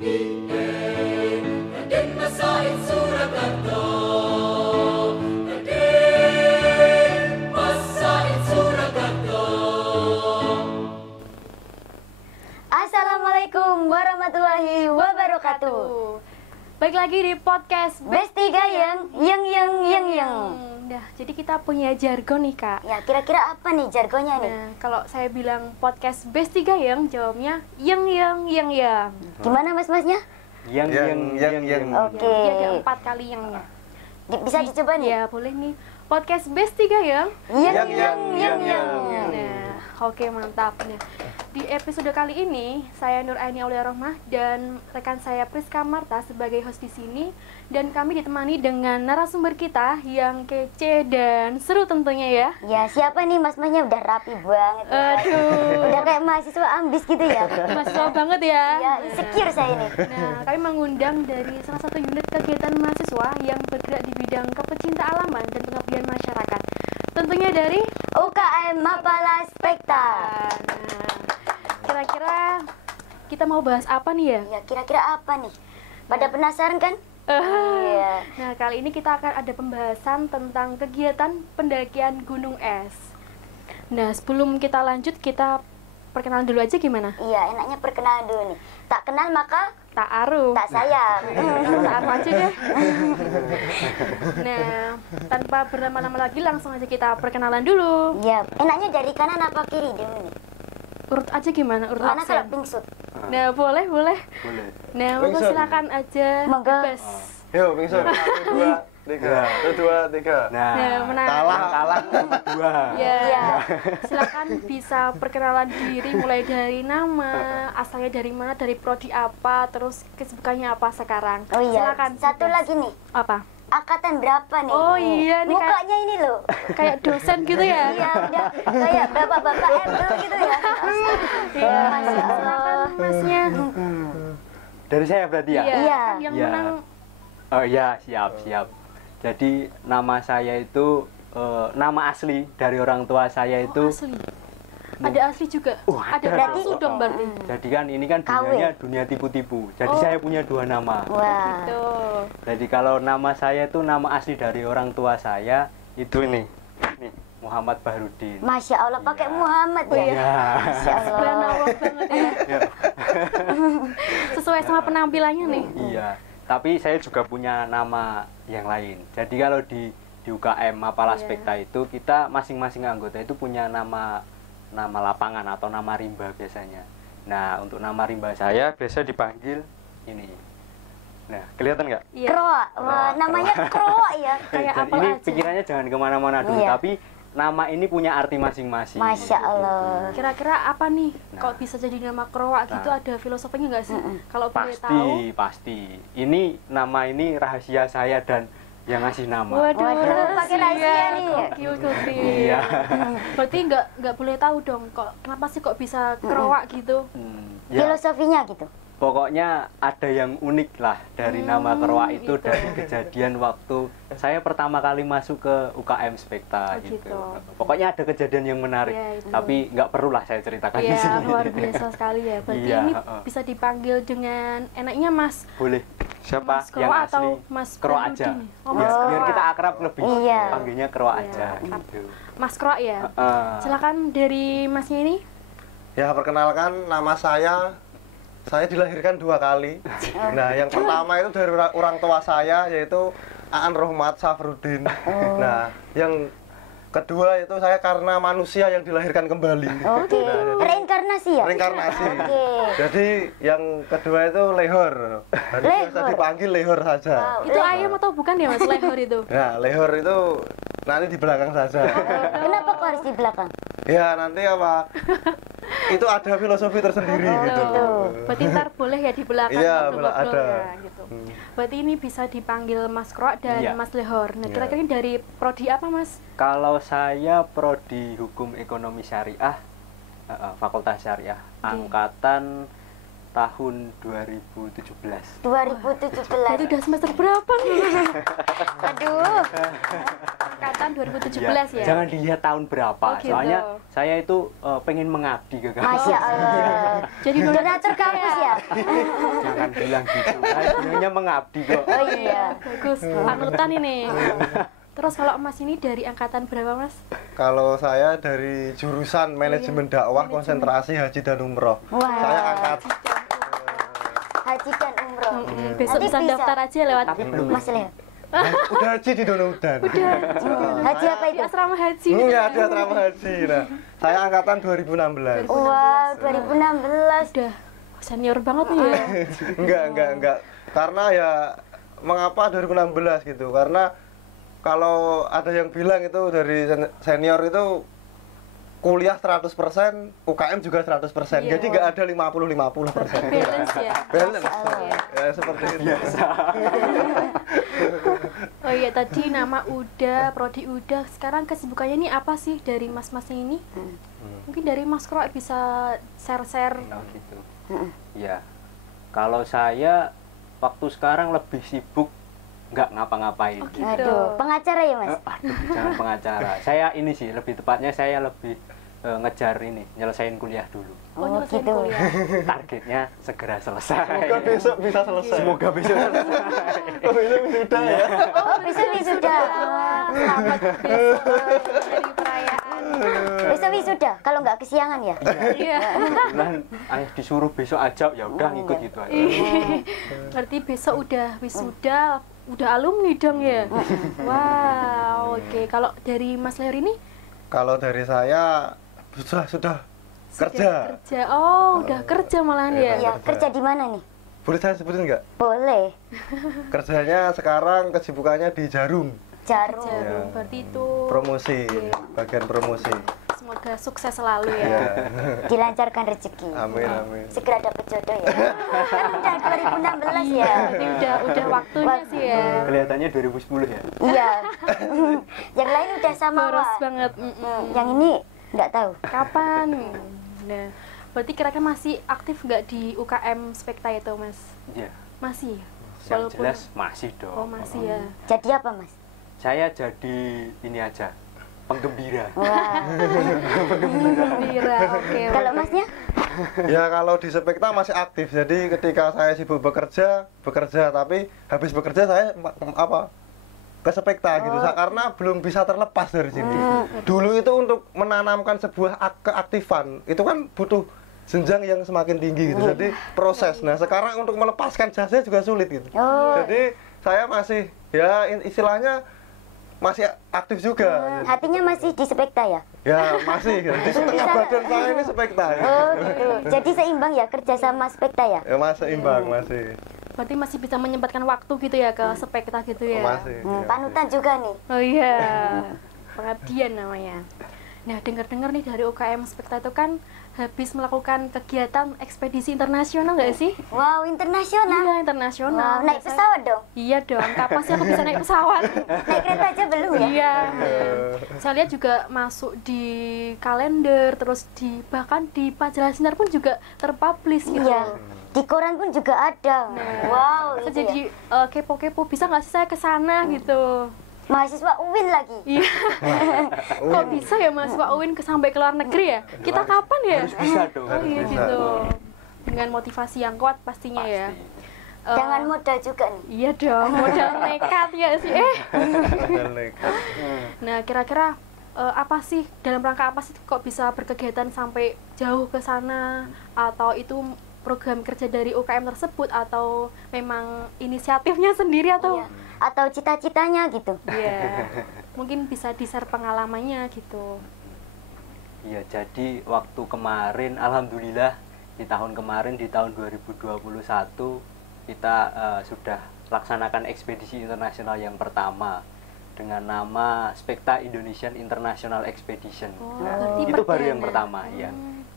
Raden Masaid Surakarta. Assalamualaikum warahmatullahi wabarakatuh. Baik lagi di podcast Besti Gayeng, yang. Nah, jadi kita punya jargon nih, Kak. Ya, kira-kira apa nih jargonnya nih? Nah, kalau saya bilang podcast Besti Gayeng, jawabnya yang. Gimana mas-masnya? Yang. Oke. Jadi ada 4 kali yangnya. Bisa dicoba nih? Ya, boleh nih. Podcast Besti Gayeng. Yang. Nah, oke, mantap. Nah, di episode kali ini saya Nur Aini Aulia Rohmah dan rekan saya Priska Marta sebagai host di sini, dan kami ditemani dengan narasumber kita yang kece dan seru tentunya ya. Ya, siapa nih mas-masnya? Udah rapi banget ya. Aduh. Udah kayak mahasiswa ambis gitu ya. Mahasiswa banget ya. Ya, insecure saya ini. Nah, kami mengundang dari salah satu unit kegiatan mahasiswa yang bergerak di bidang kepecinta alaman dan pengabdian masyarakat. Tentunya dari UKM Mapala Spekta. Nah, kira-kira kita mau bahas apa nih ya? Ya, kira-kira apa nih? Pada penasaran kan? Iya. Nah, kali ini kita akan ada pembahasan tentang kegiatan pendakian gunung es. Nah, sebelum kita lanjut, kita perkenalan dulu aja gimana? Iya, enaknya perkenalan dulu nih. Tak kenal maka Ta'aruf. tak sayang. Ta'aruf aja deh. Nah, tanpa berlama-lama lagi, langsung aja kita perkenalan dulu. Ya, enaknya dari kanan apa kiri dulu nih? Urut aja gimana? Urut Mana kalau absen. pingsut? Nah, boleh. Nah, monggo Pingsut. silakan aja. Monggo. Bebas. Yuk, pingsut. 1, 2, 3. 1, 2, 3. Nah, menang. Kalah. 2. Ya, silakan bisa perkenalan diri mulai dari nama, asalnya dari mana, dari prodi apa, terus kesibukannya apa sekarang. Oh iya, Silakan. satu bebas. lagi nih. Apa? Angkatan berapa nih? Oh iya, nih Mukanya ini loh. kayak dosen gitu ya. Iya, udah kayak bapak-bapak ML gitu ya. Iya, Masya Allah. silakan masnya. Dari saya berarti ya? Iya. kan yang Iya. menang. Oh iya, siap. Jadi nama saya itu nama asli dari orang tua saya itu. Asli. Ada asli juga. Ada Ada palsu dong. dong berarti. Jadi kan ini kan KW. dunianya dunia tipu-tipu. Jadi Oh. saya punya 2 nama. Wah. Gitu. Jadi kalau nama saya itu nama asli dari orang tua saya itu ini. Nih, Muhammad Bahrudin. Masya Allah, pakai Iya. Muhammad ya. Ya. Masya Allah. Subhanallah banget ya. Sesuai sama penampilannya nih. Iya. Tapi saya juga punya nama yang lain. Jadi kalau di UKM Mapala Iya. Spekta itu kita masing-masing anggota itu punya nama lapangan atau nama rimba biasanya. Nah, untuk nama rimba saya biasa dipanggil ini. Nah, kelihatan nggak? Iya. Kroa. Wah, namanya Kroa ya. Kayak Dan apa ini aja. pikirannya jangan kemana-mana dulu, Iya. tapi nama ini punya arti masing-masing. Masya Allah. Kira-kira apa nih? Nah. Kok bisa jadi nama Kroa gitu, Nah. ada filosofinya nggak sih? Kalau boleh tahu. Pasti. Ini nama ini rahasia saya dan yang ngasih nama. Waduh, pakai rahasia nih. Gokil. Iya. Berarti nggak boleh tahu dong, kok kenapa sih kok bisa Kroa gitu? Ya, Filosofinya gitu. pokoknya ada yang unik lah dari nama Kroa itu gitu. dari kejadian waktu saya pertama kali masuk ke UKM Spekta Oh, gitu. gitu. Pokoknya ada kejadian yang menarik, Iya, itu. tapi nggak perlu lah saya ceritakan di Iya, sini. luar biasa sekali ya. Berarti Iya, ini heeh. bisa dipanggil dengan enaknya Mas Boleh. Siapa Mas yang Kroa asli? atau Mas Kroa Bahrudin? aja. Oh, Biar- Mas biar Kroa. kita akrab lebih. Iya. Panggilnya Kroa Iya, aja akrab. gitu. Mas Kroa ya. Heeh. Silakan dari Masnya ini. Ya, perkenalkan nama saya dilahirkan 2 kali. Nah, yang pertama itu dari orang tua saya, yaitu Aan Rohmat Safrudin. Nah, yang kedua itu saya karena manusia yang dilahirkan kembali. Oke. Reinkarnasi ya? Reinkarnasi. Oke. Jadi yang kedua itu Lehor. Dan biasa Lehor. dipanggil Lehor saja. Wow. Itu ayam atau bukan ya Mas Lehor itu? Nah, Lehor itu nanti di belakang saja. Kenapa kok harus di belakang? Ya, nanti apa? Itu ada filosofi tersendiri gitu. Berarti ntar boleh ya di belakang Iya, ngobrol-ngobrol ada. ya, gitu. Berarti ini bisa dipanggil Mas Kroa dan Iya. Mas Lehor. Nah, Iya. kira-kira ini dari prodi apa Mas? Kalau saya prodi Hukum Ekonomi Syariah, Fakultas Syariah, angkatan tahun 2017. 2017. Itu udah semester berapa nih? Aduh. Angkatan 2017 ya? Jangan dilihat tahun berapa, Oh, gitu. soalnya saya itu pengen mengabdi ke kampus. Masya Allah. Jadi Donatur kampus ya? Jangan bilang gitu, saya sebenarnya mengabdi kok. Oh iya. bagus, panutan ini. Terus kalau Mas ini dari angkatan berapa Mas? Kalau saya dari jurusan manajemen dakwah konsentrasi haji dan umroh. Wah. Saya angkat Haji dan umroh. Besok Nanti bisa daftar aja lewat Tapi belum. Mas Leo. udah haji di Dono Udan. Haji apa di itu? asrama haji. Iya, ada asrama haji. Nah, saya angkatan 2016. Wow, 2016. Udah senior banget nih ya. Enggak. Karena ya mengapa 2016 gitu? Karena kalau ada yang bilang itu dari senior itu kuliah 100%, UKM juga 100%. Iya. Jadi nggak ada 50-50%. Balance ya. Balance. Allah. Ya seperti itu. Oh iya, tadi nama udah, prodi udah. Sekarang kesibukannya ini apa sih dari mas-mas ini? Mungkin dari Mas Kro bisa share-share. Nah, gitu. Ya, kalau saya waktu sekarang lebih sibuk nggak ngapa-ngapain. Oh, gitu. Aduh, pengacara ya Mas? Aduh, jangan pengacara. Saya ini sih, lebih tepatnya saya lebih ngejar ini, nyelesain kuliah dulu. Oh, nyelesain gitu. kuliah. Targetnya segera selesai. Semoga besok bisa selesai. Semoga besok selesai. Oh, besok sudah ya. Oh, bisa wisuda. Selamat besok dari perayaan. Besok wisuda, kalau nggak kesiangan ya? Iya. Kebetulan disuruh besok aja, ya udah ngikut gitu aja. Berarti besok udah wisuda, udah alumni dong ya. Wow, oke. Kalau dari Mas Leor ini Kalau dari saya sudah kerja. kerja. Oh, udah kerja malahan ya. Iya, kerja di mana nih? Boleh saya sebutin nggak? Boleh. Kerjanya sekarang kesibukannya di Jarum. Jarum. Jarum, berarti itu Promosi, Iya. bagian promosi. semoga sukses selalu ya. Ya. Dilancarkan rezeki. Amin. Segera dapat jodoh ya. Kan udah 2016 ya. Ini udah waktunya sih ya. Kelihatannya 2010 ya. Iya. Yang lain udah sama Boros Wak. banget. Yang ini nggak tahu. Kapan? Nah, berarti kira-kira masih aktif nggak di UKM Spekta itu, Mas? Iya. Masih. Yang jelas masih dong. Oh, masih ya. Jadi apa Mas? Saya jadi ini aja, penggembira. Wah. Gembira. Oke. Kalau Masnya? Ya kalau di Spekta masih aktif. Jadi ketika saya sibuk bekerja, tapi habis bekerja saya ke Spekta gitu. Karena belum bisa terlepas dari sini. Dulu itu untuk menanamkan sebuah keaktifan itu kan butuh jenjang yang semakin tinggi gitu. Jadi proses. Nah, sekarang untuk melepaskan jasnya juga sulit gitu. Oh. Jadi saya masih ya istilahnya masih aktif juga. Hatinya masih di Spekta ya? Ya masih. Di setengah badan saya ini Spekta. Ya. Oh gitu. Jadi seimbang ya kerja sama Spekta ya? Ya masih imbang, masih. Berarti masih bisa menyempatkan waktu gitu ya ke Spekta gitu ya. Masih. Ya, Panutan juga nih. Oh iya. Pengabdian namanya. Nah, dengar-dengar nih dari UKM Spekta itu kan habis melakukan kegiatan ekspedisi internasional nggak sih? Wow, internasional. Iya, internasional. Wow, naik pesawat dong? Iya dong. Kapan sih aku bisa naik pesawat? Naik kereta aja belum ya? Iya. Saya lihat juga masuk di kalender, terus bahkan di majalah Sinar pun juga terpublish gitu. Iya. Di koran pun juga ada. Wow, Saya gitu jadi ya. kepo-kepo, bisa nggak sih saya ke sana gitu? Mahasiswa UIN lagi. Iya. Kok bisa ya mahasiswa UIN sampai ke luar negeri ya? Kita kapan ya? Harus bisa dong. Oh iya bisa. gitu. Dengan motivasi yang kuat pastinya ya. Jangan modal juga nih. Iya dong, modal nekat ya sih. Nah, kira-kira apa sih, dalam rangka apa sih kok bisa berkegiatan sampai jauh ke sana? Atau itu program kerja dari UKM tersebut, atau memang inisiatifnya sendiri atau Iya. Atau cita-citanya gitu. Iya. Mungkin bisa di-share pengalamannya gitu. Iya, jadi waktu kemarin alhamdulillah di tahun kemarin, di tahun 2021 kita sudah laksanakan ekspedisi internasional yang pertama dengan nama Spekta Indonesian International Expedition. Oh, Nah, berarti itu baru yang perdana. pertama ya.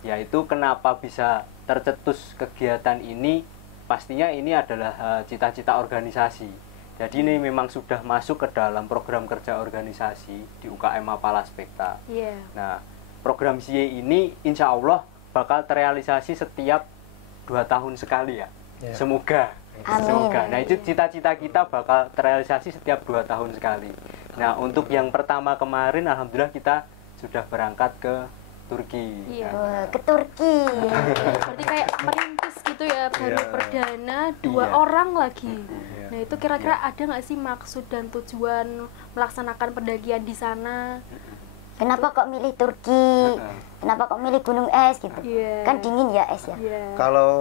Yaitu kenapa bisa tercetus kegiatan ini, pastinya ini adalah cita-cita organisasi. Jadi ini memang sudah masuk ke dalam program kerja organisasi di UKM Mapala Spekta. Iya. Nah, program CIE ini insya Allah bakal terrealisasi setiap 2 tahun sekali ya. Ya. Semoga. Amin. Semoga. Nah, itu cita-cita kita bakal terrealisasi setiap 2 tahun sekali. Nah, untuk yang pertama kemarin alhamdulillah kita sudah berangkat ke Turki. Iya. Wah, ke Turki. Berarti kayak merintis gitu ya, baru Iya. perdana 2 Iya. orang lagi. Iya. Nah itu kira-kira ada nggak sih maksud dan tujuan melaksanakan pendakian di sana? Kenapa kok milih Turki? Kenapa kok milih gunung es gitu? Iya. Kan dingin ya es ya. Iya. Kalau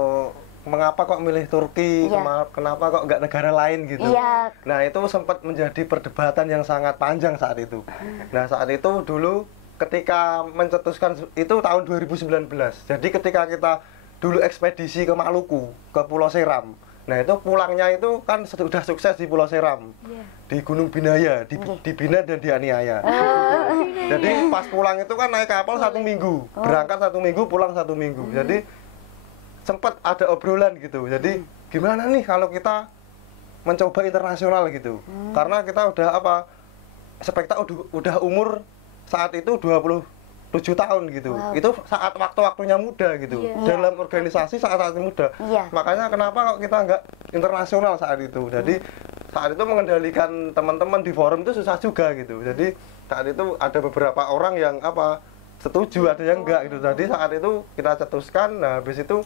mengapa kok milih Turki, Iya. kenapa kok nggak negara lain gitu. Iya. Nah itu sempat menjadi perdebatan yang sangat panjang saat itu. Nah saat itu dulu ketika mencetuskan itu tahun 2019. Jadi ketika kita dulu ekspedisi ke Maluku, ke Pulau Seram. Nah itu pulangnya itu kan sudah sukses di Pulau Seram, Iya. di Gunung Binaya, Oke. dibina dan dianiaya. Jadi pas pulang itu kan naik kapal 1 minggu, berangkat 1 minggu, pulang 1 minggu. Jadi sempat ada obrolan gitu. Jadi gimana nih kalau kita mencoba internasional gitu? Karena kita udah udah umur saat itu 27 tahun gitu. Wow. Itu saat waktu-waktunya muda gitu. Iya. Dalam organisasi saat muda. Iya. Makanya kenapa kok kita nggak internasional saat itu? Jadi saat itu mengendalikan teman-teman di forum itu susah juga gitu. Jadi saat itu ada beberapa orang yang setuju, ada yang enggak gitu. Jadi saat itu kita cetuskan. Nah, habis itu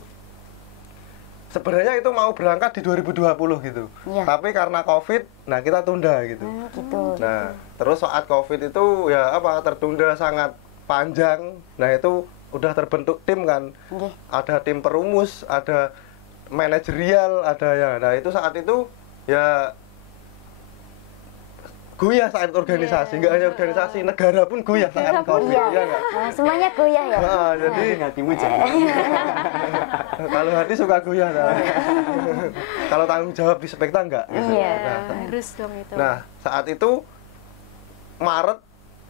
sebenarnya itu mau berangkat di 2020 gitu. Iya. Tapi karena Covid, nah kita tunda gitu. Gitu. Nah, terus saat Covid itu ya tertunda sangat panjang. Nah, itu udah terbentuk tim kan. Nggih. Ada tim perumus, ada manajerial, ada ya. Nah, itu saat itu ya goyah saat organisasi, nggak hanya organisasi, negara pun goyah saat Covid, Iya. ya nggak? Nah, semuanya goyah ya. Nah, jadi hatimu jangan. kalau hati suka goyah, nah. Kalau tanggung jawab di spekta enggak. Gitu. Iya. Harus dong itu. Nah, saat itu Maret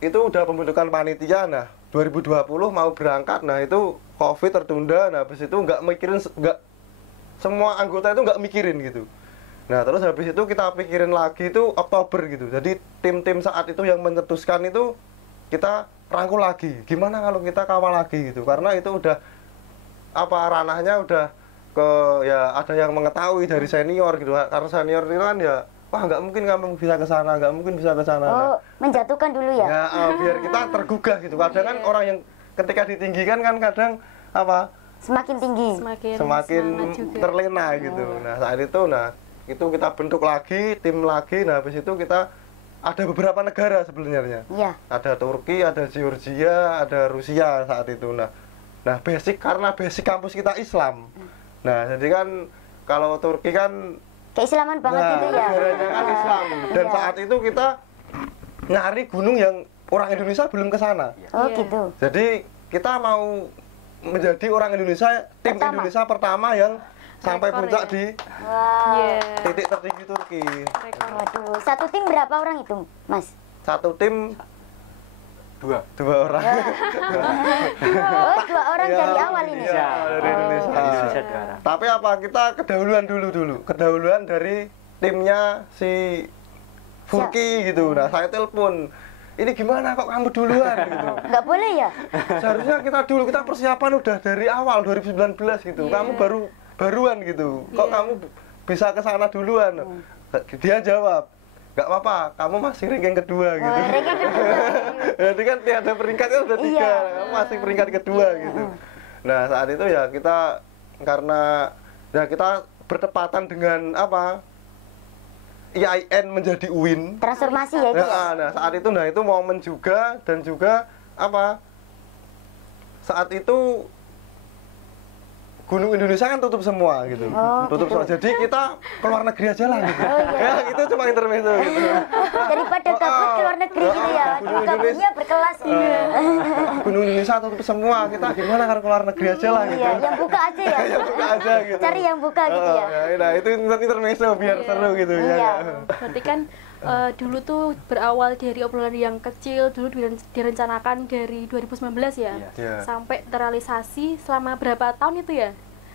itu udah pembentukan panitia. Nah, 2020 mau berangkat. Nah, itu Covid tertunda. Nah, habis itu nggak semua anggota itu nggak mikirin gitu. Nah, terus habis itu kita pikirin lagi itu Oktober gitu. Jadi tim-tim saat itu yang mencetuskan itu kita rangkul lagi. Gimana kalau kita kawal lagi gitu? Karena itu udah ranahnya udah ya ada yang mengetahui dari senior gitu. Karena senior itu kan ya wah nggak mungkin kamu bisa ke sana, nggak mungkin bisa ke sana. Nah, Oh, menjatuhkan dulu ya. ya biar kita tergugah gitu. Kadang kan orang yang ketika ditinggikan kan kadang Semakin tinggi. semangat semakin juga. terlena gitu. Nah, saat itu kita bentuk lagi, tim lagi. Nah, habis itu kita ada beberapa negara sebenarnya. Iya. Ada Turki, ada Georgia, ada Rusia saat itu. Nah, karena basic kampus kita Islam. Nah, jadi kan kalau Turki kan Keislaman banget gitu ya. negaranya kan Islam. Dan Iya. saat itu kita nyari gunung yang orang Indonesia belum ke sana. Oh, Iya. gitu. Jadi kita mau menjadi orang Indonesia, tim Pertama. Indonesia pertama yang sampai Rekor puncak ya? di Wow. Iya. titik tertinggi Turki. Rekor. Waduh, satu tim berapa orang itu, Mas? Satu tim 2. 2 orang. Oh, 2 orang Iya, dari awal ini. Iya, dari Indonesia. Dari Indonesia 2 orang. Tapi kita kedahuluan dulu. Kedahuluan dari timnya si Furki gitu. Nah, saya telepon. Ini gimana kok kamu duluan gitu. Nggak boleh ya? Seharusnya kita persiapan udah dari awal 2019 gitu. Iya. Kamu baruan gitu. Kok Iya. kamu bisa ke sana duluan? Dia jawab, nggak apa-apa, kamu masih ranking kedua gitu. Oh, ranking kedua. Jadi kan tiada peringkatnya udah 3, Iya. kamu masih peringkat kedua gitu. Nah, saat itu ya kita bertepatan dengan IAIN menjadi UIN. Transformasi ya itu ya? Nah, saat itu itu momen juga dan juga saat itu Gunung Indonesia kan tutup semua gitu. Oh, Tutup gitu. semua. Jadi kita keluar negeri aja lah gitu. Oh, iya. Ya, itu cuma intermezzo gitu. Daripada gabut ke luar negeri gitu ya. Gunung Gabutnya berkelas. Gunung Indonesia tutup semua. Kita gimana kalau keluar negeri aja lah gitu. Iya, yang buka aja ya. Yang buka aja gitu. Cari yang buka gitu ya. Nah, itu intermezzo biar seru gitu ya. Iya. Berarti kan dulu tuh berawal dari obrolan yang kecil, dulu direncanakan dari 2019 ya, Iya. sampai terrealisasi selama berapa tahun itu ya?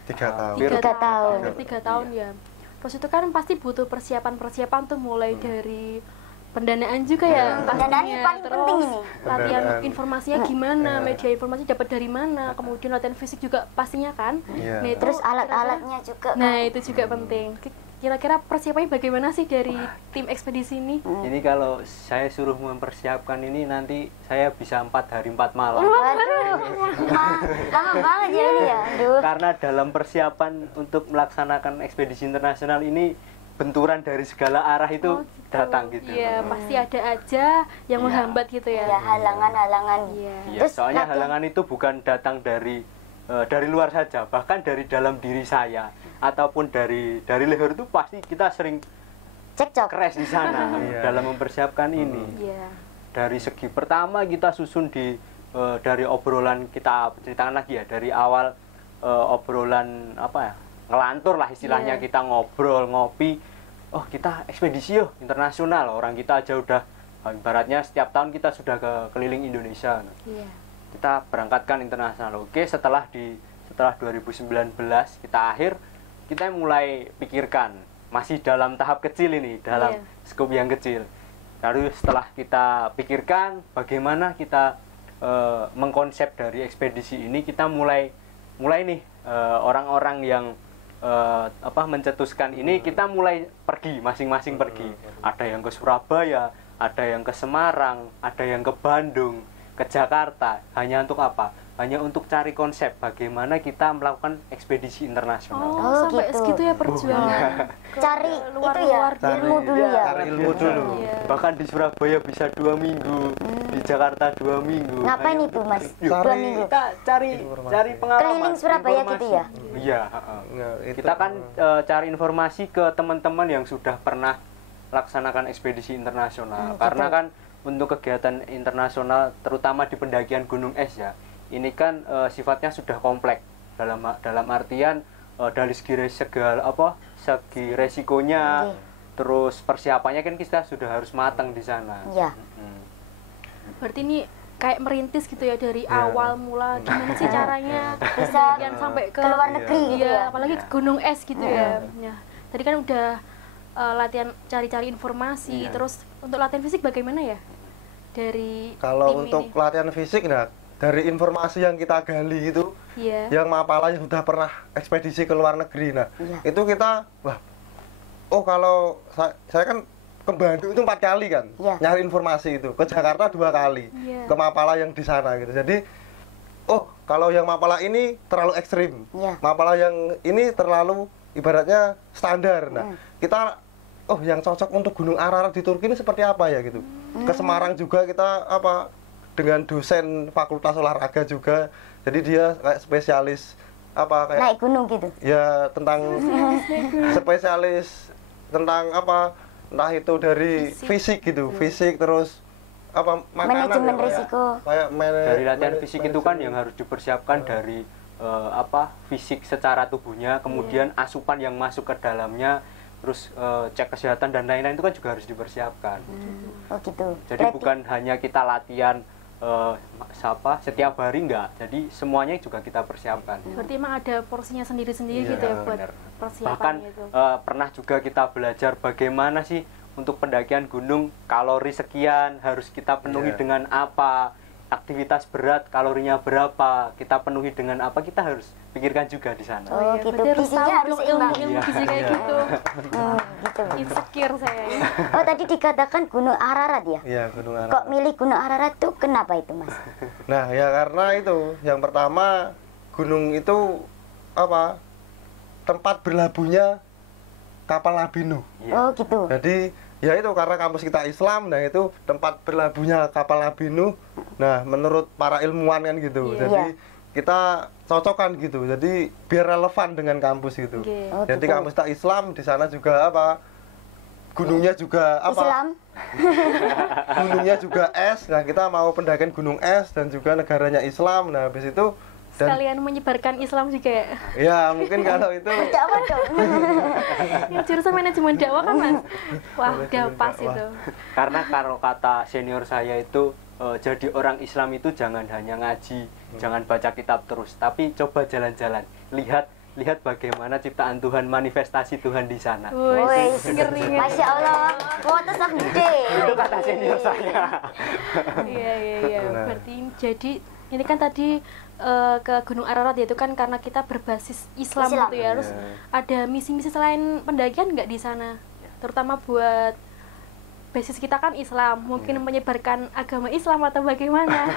3 tahun. Tiga tahun. Hampir 3 tahun ya. Terus itu kan pasti butuh persiapan tuh mulai dari pendanaan juga ya pendanaan ini pastinya. paling Terus penting ini. latihan Pendanaan. informasinya gimana, media informasi dapat dari mana, kemudian latihan fisik juga pastinya kan. Iya. Nah, itu Terus alat-alatnya juga Nah, kan. itu juga penting. Kira-kira persiapannya bagaimana sih dari tim ekspedisi ini? Ini kalau saya suruh mempersiapkan ini nanti saya bisa 4 hari 4 malam. Waduh, lama banget ya ini ya. Aduh. Karena dalam persiapan untuk melaksanakan ekspedisi internasional ini benturan dari segala arah itu datang gitu. Iya, pasti ada aja yang Iya. menghambat gitu Ya ya. halangan-halangan. Iya. Iya, Terus soalnya latihan- halangan itu bukan datang dari luar saja, bahkan dari dalam diri saya ataupun dari leher itu pasti kita sering Cekcok. crash di sana Iya. dalam mempersiapkan ini. Iya. Dari segi pertama kita susun dari obrolan, kita ceritakan lagi ya dari awal, obrolan apa ya, ngelantur lah istilahnya. Iya. Kita ngobrol ngopi, oh kita ekspedisi yuk internasional, orang kita aja udah ibaratnya setiap tahun kita sudah keliling Indonesia, Iya. kita berangkatkan internasional. Oke, setelah 2019 kita mulai pikirkan, masih dalam tahap kecil ini, dalam Iya. skop yang kecil. Lalu setelah kita pikirkan bagaimana kita mengkonsep dari ekspedisi ini, kita mulai nih orang-orang yang mencetuskan ini, kita mulai pergi, masing-masing pergi. Ada yang ke Surabaya, ada yang ke Semarang, ada yang ke Bandung, ke Jakarta. Hanya untuk apa? Hanya untuk cari konsep bagaimana kita melakukan ekspedisi internasional. Oh, Sampai gitu. segitu ya perjuangan. Cari luar- itu ya, luar ilmu dulu. dulu ya. Cari ilmu dulu. Iya. Bahkan di Surabaya bisa 2 minggu, di Jakarta 2 minggu. Ngapain Hanya itu, untuk- Mas? Yuk, 2 minggu. kita cari Informasi. pengalaman, Keliling Surabaya informasi. gitu ya? Iya, Nah, itu- kita kan cari informasi ke teman-teman yang sudah pernah laksanakan ekspedisi internasional. Karena kan untuk kegiatan internasional terutama di pendakian gunung es ya, ini kan sifatnya sudah kompleks dalam artian dari segi segi resikonya, Oke. terus persiapannya kan kita sudah harus matang di sana. Iya. Hmm. Berarti ini kayak merintis gitu ya dari Iya. awal mula gimana sih caranya Bisa yang sampai ke luar negeri gitu iya, ya. apalagi ke gunung es gitu ya. Ya. Tadi kan udah latihan cari-cari informasi, Iya. terus untuk latihan fisik bagaimana ya? Dari Kalau tim untuk ini? latihan fisik, nah dari informasi yang kita gali itu, Iya. yang Mapala yang sudah pernah ekspedisi ke luar negeri, nah Iya. itu kita, kalau saya kan ke Bandung itu 4 kali kan, Iya. nyari informasi itu, ke Jakarta 2 kali, Iya. ke Mapala yang di sana gitu. Jadi, kalau yang Mapala ini terlalu ekstrim, Iya. Mapala yang ini terlalu ibaratnya standar. Nah, kita yang cocok untuk Gunung Ararat di Turki ini seperti apa ya gitu. Ke Semarang juga kita dengan dosen fakultas olahraga juga. Jadi dia kayak spesialis Naik gunung gitu. ya tentang spesialis tentang entah itu dari fisik gitu, fisik terus makanan Manajemen ya, risiko. kayak Dari latihan fisik itu kan yang harus dipersiapkan dari fisik secara tubuhnya, kemudian asupan yang masuk ke dalamnya, terus cek kesehatan dan lain-lain itu kan juga harus dipersiapkan. Oh gitu. Jadi bukan hanya kita latihan setiap hari, enggak. Jadi semuanya juga kita persiapkan. Berarti emang ada porsinya sendiri-sendiri Iya, gitu ya buat benar. persiapan Bahkan gitu. pernah juga kita belajar bagaimana sih untuk pendakian gunung, kalori sekian harus kita penuhi Iya. dengan apa, aktivitas berat kalorinya berapa, kita penuhi dengan apa, kita harus pikirkan juga di sana. Oh, iya, gitu. berarti harus Gizinya tahu harus dong seimbang. ilmu gizi kayak gitu. Gitu. Insecure saya ya. Oh, tadi dikatakan Gunung Ararat ya? Iya, Gunung Kok Ararat. milih Gunung Ararat tuh kenapa itu, Mas? Nah, ya karena itu yang pertama gunung itu tempat berlabuhnya kapal Nabi Nuh. Iya. Oh, gitu. Jadi ya itu karena kampus kita Islam, nah itu tempat berlabuhnya kapal Nabi Nuh. Nah, menurut para ilmuwan kan gitu. Iya. Jadi kita cocokkan gitu. Jadi biar relevan dengan kampus gitu. Oke. Oh, Jadi gitu. kampus kita Islam, di sana juga gunungnya juga Islam. gunungnya juga es. Nah, kita mau pendakian gunung es dan juga negaranya Islam. Nah, habis itu Sekalian menyebarkan Islam juga ya. ya mungkin kalau itu Dakwah dong. Ya, jurusan manajemen dakwah kan Mas. Wah, udah Manajemen pas dakwah. itu. Karena kalau kata senior saya itu jadi orang Islam itu jangan hanya ngaji, jangan baca kitab terus, tapi coba jalan-jalan, lihat lihat bagaimana ciptaan Tuhan, manifestasi Tuhan di sana. Wih, Wih, ngeri. Masya Allah, quotes of the day. Itu kata senior saya. Iya. Nah. Berarti jadi ini kan tadi ke Gunung Ararat yaitu kan karena kita berbasis Islam, Islam. gitu ya. Terus ada misi-misi selain pendakian nggak di sana? Terutama buat basis kita kan Islam, mungkin menyebarkan agama Islam atau bagaimana?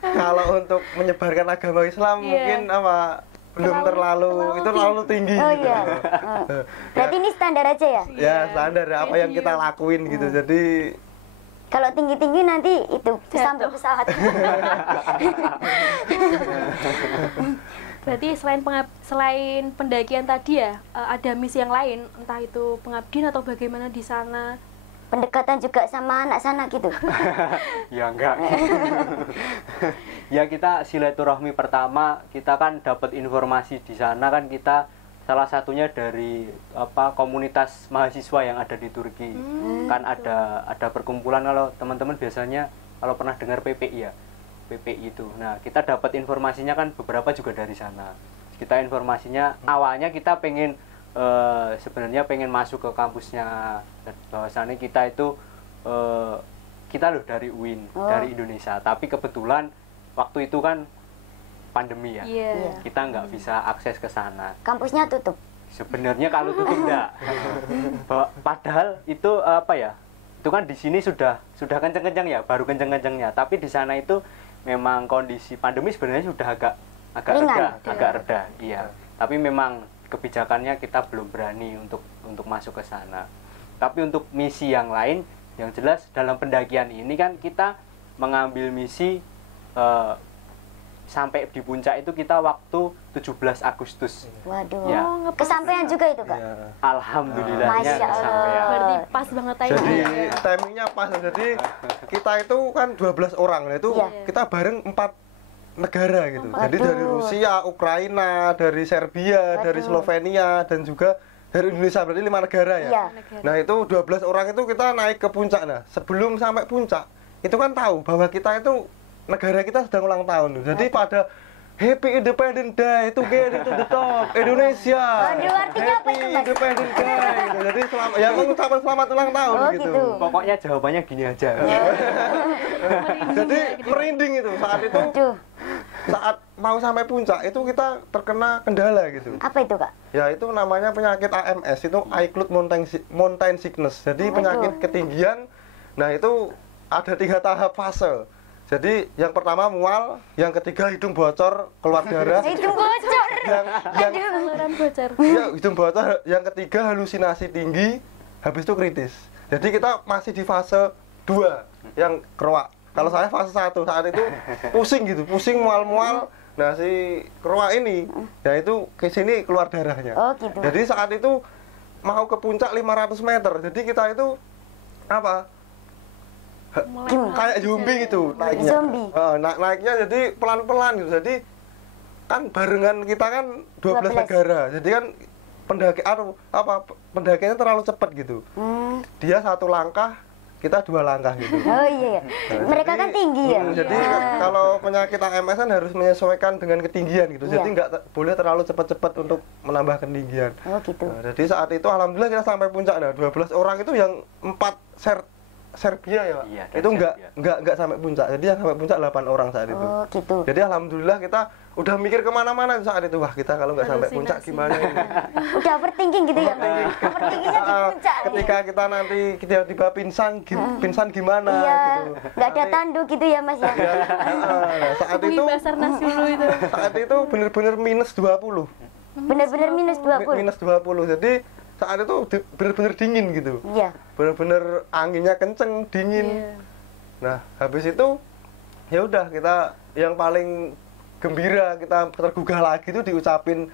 Kalau untuk menyebarkan agama Islam Iya. mungkin apa belum terlalu itu terlalu tinggi Oh gitu. iya. Berarti ini standar aja ya? Ya standar apa yang kita lakuin gitu. Jadi Kalau tinggi-tinggi nanti itu kesambar pesawat. Berarti selain pendakian tadi ya, ada misi yang lain, entah itu pengabdian atau bagaimana di sana. Pendekatan juga sama anak sana gitu. Ya enggak. Ya kita silaturahmi pertama, kita kan dapat informasi di sana kan kita salah satunya dari komunitas mahasiswa yang ada di Turki. Kan ada perkumpulan, kalau teman-teman biasanya kalau pernah dengar PPI ya. PPI itu. Nah, kita dapat informasinya kan beberapa juga dari sana. Kita informasinya awalnya kita pengen sebenarnya pengen masuk ke kampusnya, bahwasannya kita itu kita loh dari UIN, dari Indonesia, tapi kebetulan waktu itu kan pandemi ya, kita nggak bisa akses ke sana. Kampusnya tutup. Sebenarnya kalau tutup enggak, padahal itu itu kan di sini sudah kenceng-kenceng ya, baru kenceng-kencengnya, tapi di sana itu memang kondisi pandemi sebenarnya sudah agak reda, iya. Tapi memang kebijakannya kita belum berani untuk masuk ke sana. Tapi untuk misi yang lain, yang jelas dalam pendakian ini kan kita mengambil misi sampai di puncak itu kita waktu 17 Agustus. Waduh. Ya. Kesampaian juga itu, Kak? ya. Alhamdulillahnya Masya Allah. kesampaian. Berarti pas banget Jadi timingnya. timingnya pas. Jadi kita itu kan 12 orang. Nah, itu Iya. kita bareng 4 negara gitu. Jadi Waduh. dari Rusia, Ukraina, dari Serbia, dari Slovenia dan juga dari Indonesia, berarti 5 negara ya. Iya. Nah, itu 12 orang itu kita naik ke puncak. Nah, sebelum sampai puncak, itu kan tahu bahwa kita itu negara kita sedang ulang tahun. Jadi pada Happy Independence Day, together to the top, Indonesia. Waduh, artinya apa Happy itu, Mas? Independence Day. Gitu. Jadi ya mengucapkan selamat ulang tahun Oh, gitu. gitu. Pokoknya jawabannya gini aja. Jadi merinding itu saat itu. Aduh, Saat mau sampai puncak itu kita terkena kendala gitu. apa itu, Kak? Ya itu namanya penyakit AMS, itu acute mountain sickness. Jadi penyakit ketinggian. Nah itu ada 3 tahap fase. Jadi yang pertama mual, yang ketiga hidung bocor keluar darah, Itu bocor. yang Saluran bocor. ya, hidung bocor, yang ketiga halusinasi tinggi, habis itu kritis. Jadi kita masih di fase 2 yang keruak. Kalau saya fase 1 saat itu pusing gitu, pusing mual-mual. Nah si keruak ini, ya itu ke sini keluar darahnya. Oh, gitu. Jadi saat itu mau ke puncak 500 meter. Jadi kita itu apa? Kayak zombie gitu naiknya. Zombie. Naiknya jadi pelan-pelan gitu. Jadi kan barengan kita kan 12 negara. Jadi kan pendakiannya terlalu cepat gitu. Dia 1 langkah, kita 2 langkah gitu. Oh iya, mereka kan tinggi ya. Jadi kalau penyakit AMS kan harus menyesuaikan dengan ketinggian gitu. Jadi Iya. nggak boleh terlalu cepat-cepat untuk menambah ketinggian. Oh gitu. Nah, jadi saat itu alhamdulillah kita sampai puncak. Nah, 12 orang itu yang 4 Serbia ya, Pak. Iya, dari Itu Serbia. nggak sampai puncak. Jadi yang sampai puncak 8 orang saat itu. Oh gitu. Jadi alhamdulillah kita udah mikir kemana-mana saat itu. Wah, kita kalau nggak sampai puncak Halusinasi. gimana ini? Udah overthinking gitu ya, Mas? Overthinkingnya di puncak. Ketika kita nanti tiba-tiba pingsan gimana Iya, gitu. nggak ada tandu gitu ya, Mas ya. Ya, nah, saat Hubungi itu Basarnas dulu itu. saat itu bener-bener minus 20. Bener-bener minus 20. Minus 20. Jadi saat itu bener-bener dingin gitu. Iya. Bener-bener anginnya kenceng, dingin. Iya. Nah, habis itu ya udah kita yang paling gembira, kita tergugah lagi itu diucapin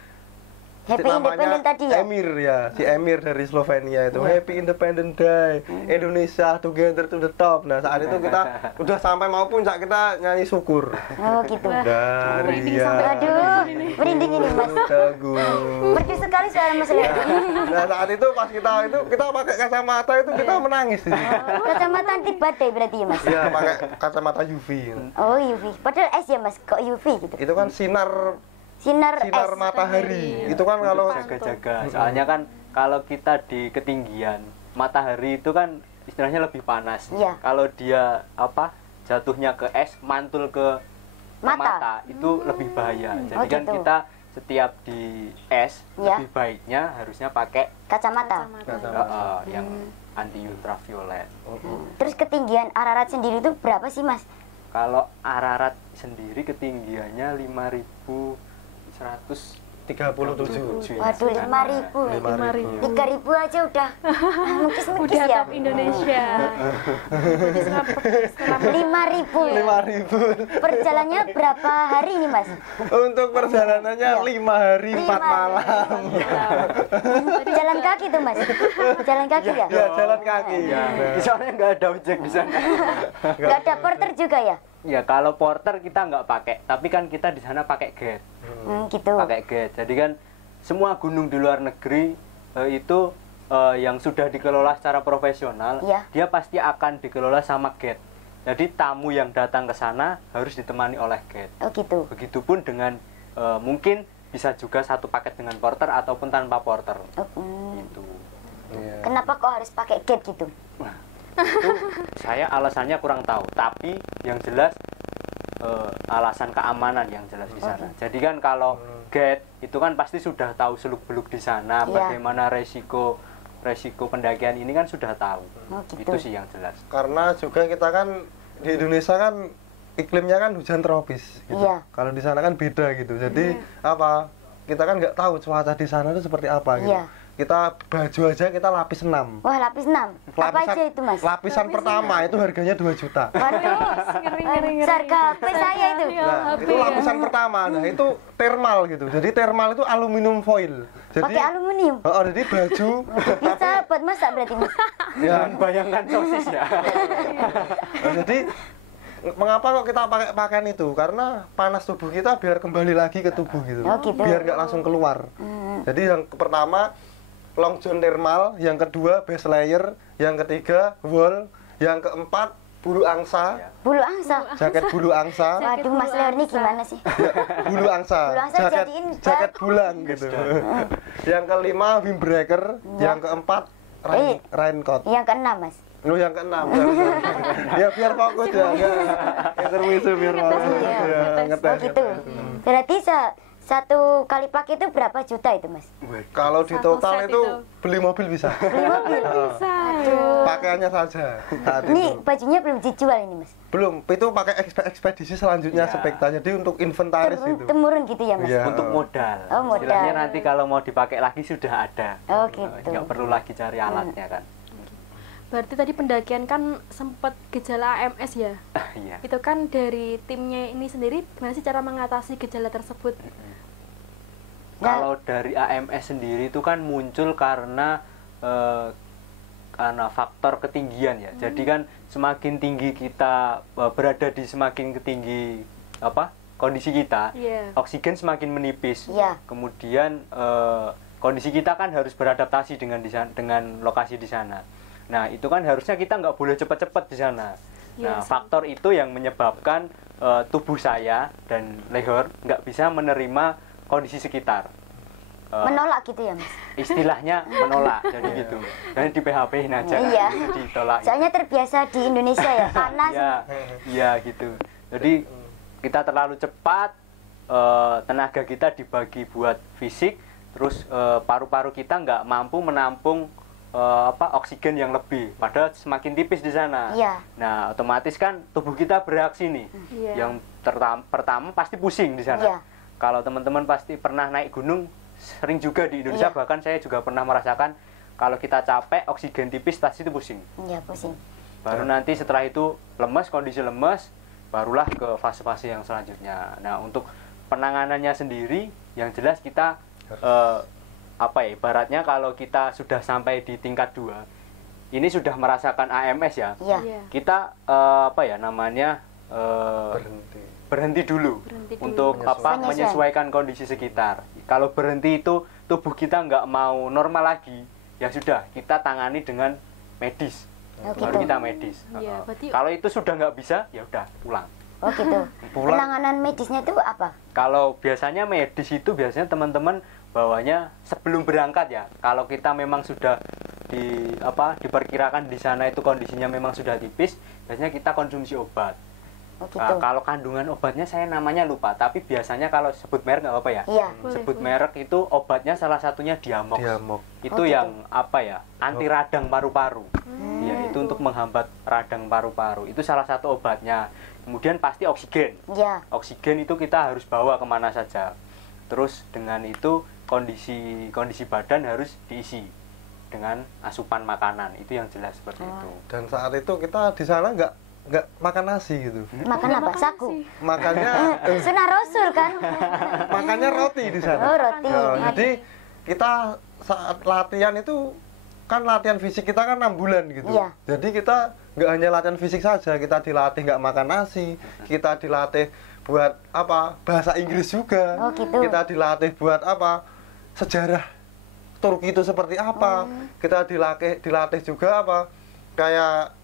Happy Independent tadi ya. Emir ya, si Emir dari Slovenia itu Happy Independent Day, Indonesia together to the top. Nah, saat itu kita udah sampai mau puncak, kita nyanyi syukur. Oh gitu. Dari merinding ya. sampai Aduh, merinding ini, Mas. Teguh. Merdu sekali suara Mas Leo. Nah, saat itu pas kita pakai kacamata itu kita menangis di sini. Kacamata anti badai berarti ya, Mas. Iya, pakai kacamata UV. Oh UV. Padahal S ya, Mas. Kok UV gitu? Itu kan sinar sinar matahari. Itu kan kalau jaga-jaga. Soalnya kan kalau kita di ketinggian, matahari itu kan istilahnya lebih panas. Iya. Kalau dia jatuhnya ke es, mantul ke mata itu lebih bahaya. Jadi kan gitu. kita setiap di es Iya. lebih baiknya harusnya pakai kacamata. yang anti ultraviolet. Terus ketinggian Ararat sendiri itu berapa sih Mas? Kalau Ararat sendiri ketinggiannya 5.137. 37. Waduh, 5.000. 5.000. 3.000 aja udah mungkis-mungkis Udah ya. top Indonesia. Jadi setelah 5.000. 5.000. Perjalanannya berapa hari nih Mas? Untuk perjalanannya 5 hari 4 malam. Jalan kaki tuh Mas? Jalan kaki ya? Ya, jalan kaki. Di sana nggak ada ojek di sana. Nggak ada porter juga ya? Ya kalau porter kita nggak pakai, tapi kan kita di sana pakai guide. Gitu. Pakai guide. Jadi kan semua gunung di luar negeri itu yang sudah dikelola secara profesional, Iya. dia pasti akan dikelola sama guide. Jadi tamu yang datang ke sana harus ditemani oleh guide. Oh gitu. Begitupun dengan mungkin bisa juga satu paket dengan porter ataupun tanpa porter. Gitu. Iya. Kenapa kok harus pakai gate gitu? Itu saya alasannya kurang tahu, tapi yang jelas alasan keamanan yang jelas di sana. Jadi kan kalau guide itu kan pasti sudah tahu seluk-beluk di sana, Iya. bagaimana resiko pendakian ini kan sudah tahu. Oh, gitu. Itu sih yang jelas. Karena juga kita kan di Indonesia kan iklimnya kan hujan tropis gitu. Iya. Kalau di sana kan beda gitu. Jadi kita kan nggak tahu cuaca di sana itu seperti apa gitu. Iya. Kita baju aja kita lapis 6. Wah, lapis 6. Apa aja itu Mas? Lapisan pertama itu harganya 2 juta. Waduh, harga HP saya itu. Nah, itu lapisan pertama. Nah, itu thermal gitu. Jadi thermal itu aluminium foil. Jadi Pakai aluminium. jadi baju Bisa buat masak berarti Mas. ya, Bayangkan sosis ya. jadi mengapa kok kita pakai pakaian itu? Karena panas tubuh kita biar kembali lagi ke tubuh gitu. Oh, gitu. Biar nggak langsung keluar. Jadi yang pertama long john thermal, yang kedua base layer, yang ketiga wool, yang keempat bulu angsa, Bulu angsa. jaket bulu angsa, Waduh, Mas Leo ini gimana sih? bulu angsa, Bulu angsa jadiin jaket bulan gitu. Yang kelima windbreaker, yang keempat raincoat. Yang keenam Mas. Lu yang keenam. Ya biar fokus ya. Intermezzo biar fokus. Ya, ngetes. Oh gitu. Berarti satu kali pakai itu berapa juta itu Mas? Kalau di Satu total set itu itu. beli mobil bisa. Beli mobil. Bisa. Pakaiannya saja. Saat Ini itu. bajunya belum dijual ini Mas. Belum, itu pakai ekspedisi selanjutnya Ya. spekta. Jadi untuk inventaris itu. Temurun gitu ya Mas. Iya. Untuk modal. Oh, modal. Istilahnya nanti kalau mau dipakai lagi sudah ada. Oh, gitu. Nggak perlu lagi cari alatnya kan. Berarti tadi pendakian kan sempat gejala AMS ya. Iya. Itu kan dari timnya ini sendiri gimana sih cara mengatasi gejala tersebut? Kalau dari AMS sendiri itu kan muncul karena faktor ketinggian ya. Jadi kan semakin tinggi kita berada di semakin tinggi kondisi kita, Iya. oksigen semakin menipis. Iya. Kemudian kondisi kita kan harus beradaptasi dengan lokasi di sana. Nah itu kan harusnya kita nggak boleh cepat-cepat di sana. Nah Iya, faktor itu yang menyebabkan tubuh saya dan leher nggak bisa menerima kondisi sekitar. Menolak gitu ya Mas. Istilahnya menolak, jadi gitu. Dan di PHP-in aja, Iya. ditolak. Soalnya terbiasa di Indonesia ya, panas. Iya, iya gitu. Jadi kita terlalu cepat, tenaga kita dibagi buat fisik, terus paru-paru kita nggak mampu menampung oksigen yang lebih, padahal semakin tipis di sana. Iya. Nah, otomatis kan tubuh kita bereaksi nih. Iya. Yang pertama pasti pusing di sana. Iya. Kalau teman-teman pasti pernah naik gunung, sering juga di Indonesia, Iya. bahkan saya juga pernah merasakan kalau kita capek, oksigen tipis pasti itu pusing. Iya, pusing. Baru nanti setelah itu lemes, kondisi lemes, barulah ke fase-fase yang selanjutnya. Nah, untuk penanganannya sendiri, yang jelas kita ibaratnya kalau kita sudah sampai di tingkat 2, ini sudah merasakan AMS ya. Iya. Iya. Kita berhenti dulu Berhenti dulu. untuk Menyesuaikan. menyesuaikan kondisi sekitar. Kalau berhenti itu tubuh kita nggak mau normal lagi, ya sudah kita tangani dengan medis. Oh, Baru gitu. kita medis. Iya, berarti- Kalau itu sudah nggak bisa, ya udah pulang. Oh gitu. Pulang. Penanganan medisnya itu apa? Kalau biasanya medis itu biasanya teman-teman bawanya sebelum berangkat ya. Kalau kita memang sudah diperkirakan di sana itu kondisinya memang sudah tipis, biasanya kita konsumsi obat. Oh gitu. Kalau kandungan obatnya saya namanya lupa, tapi biasanya kalau sebut merek nggak apa-apa ya. Iya. Sebut merek itu obatnya salah satunya Diamox. Diamox. Itu Oh, gitu. yang apa ya? Anti radang paru-paru. Ya, itu untuk menghambat radang paru-paru. Itu salah satu obatnya. Kemudian pasti oksigen. Iya. Oksigen itu kita harus bawa kemana saja. Terus dengan itu kondisi badan harus diisi dengan asupan makanan. Itu yang jelas seperti itu. Dan saat itu kita di sana nggak makan nasi gitu. Makan apa? Sagu. Makannya Sunnah Rasul kan? makannya roti di sana. Oh, roti. Jadi kita saat latihan itu kan latihan fisik kita kan 6 bulan gitu. Iya. Jadi kita nggak hanya latihan fisik saja, kita dilatih nggak makan nasi, kita dilatih buat apa bahasa Inggris juga. Oh, gitu. Kita dilatih buat apa sejarah Turki itu seperti apa. Kita dilatih juga apa kayak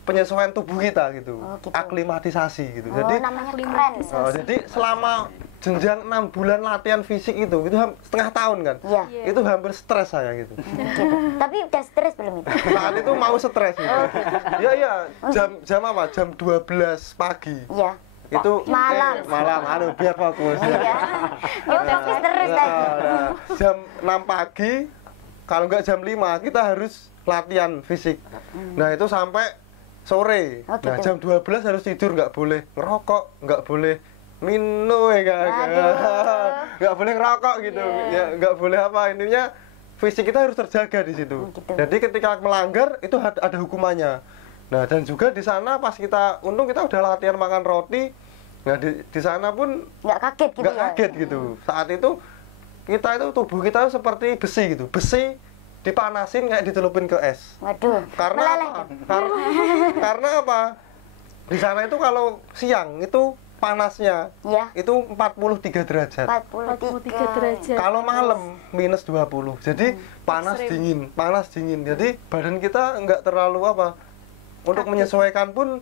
penyesuaian tubuh kita gitu, Oh, gitu. aklimatisasi gitu. Oh, Jadi namanya keren. jadi selama jenjang 6 bulan latihan fisik itu setengah tahun kan. Iya. Itu hampir stres saya gitu. Gitu. Tapi udah stres belum itu? Saat itu mau stres gitu. Ya ya, jam apa? Jam 12 pagi. Iya. Itu Malam. malam biar fokus. Iya. Oh, fokus terus lagi. Jam 6 pagi kalau nggak jam 5 kita harus latihan fisik. Nah, itu sampai sore. Oh, Nah, gitu. jam 12 harus tidur, nggak boleh ngerokok, nggak boleh minum ya nggak boleh ngerokok gitu. Ya nggak boleh apa intinya fisik kita harus terjaga di situ. Gitu. Jadi ketika melanggar itu ada hukumannya. Nah, dan juga di sana pas untung kita udah latihan makan roti. Nah, di sana pun Nggak kaget gitu nggak ya? kaget gitu. Saat itu tubuh kita seperti besi gitu. Besi dipanasin kayak dicelupin ke es. Waduh. Karena meleleh apa? kan? Karena apa? Di sana itu kalau siang itu panasnya Iya. itu 43 derajat. 43 derajat. Kalau malam minus 20. Jadi panas Ekstrim. dingin. Jadi badan kita nggak terlalu apa? Untuk menyesuaikan pun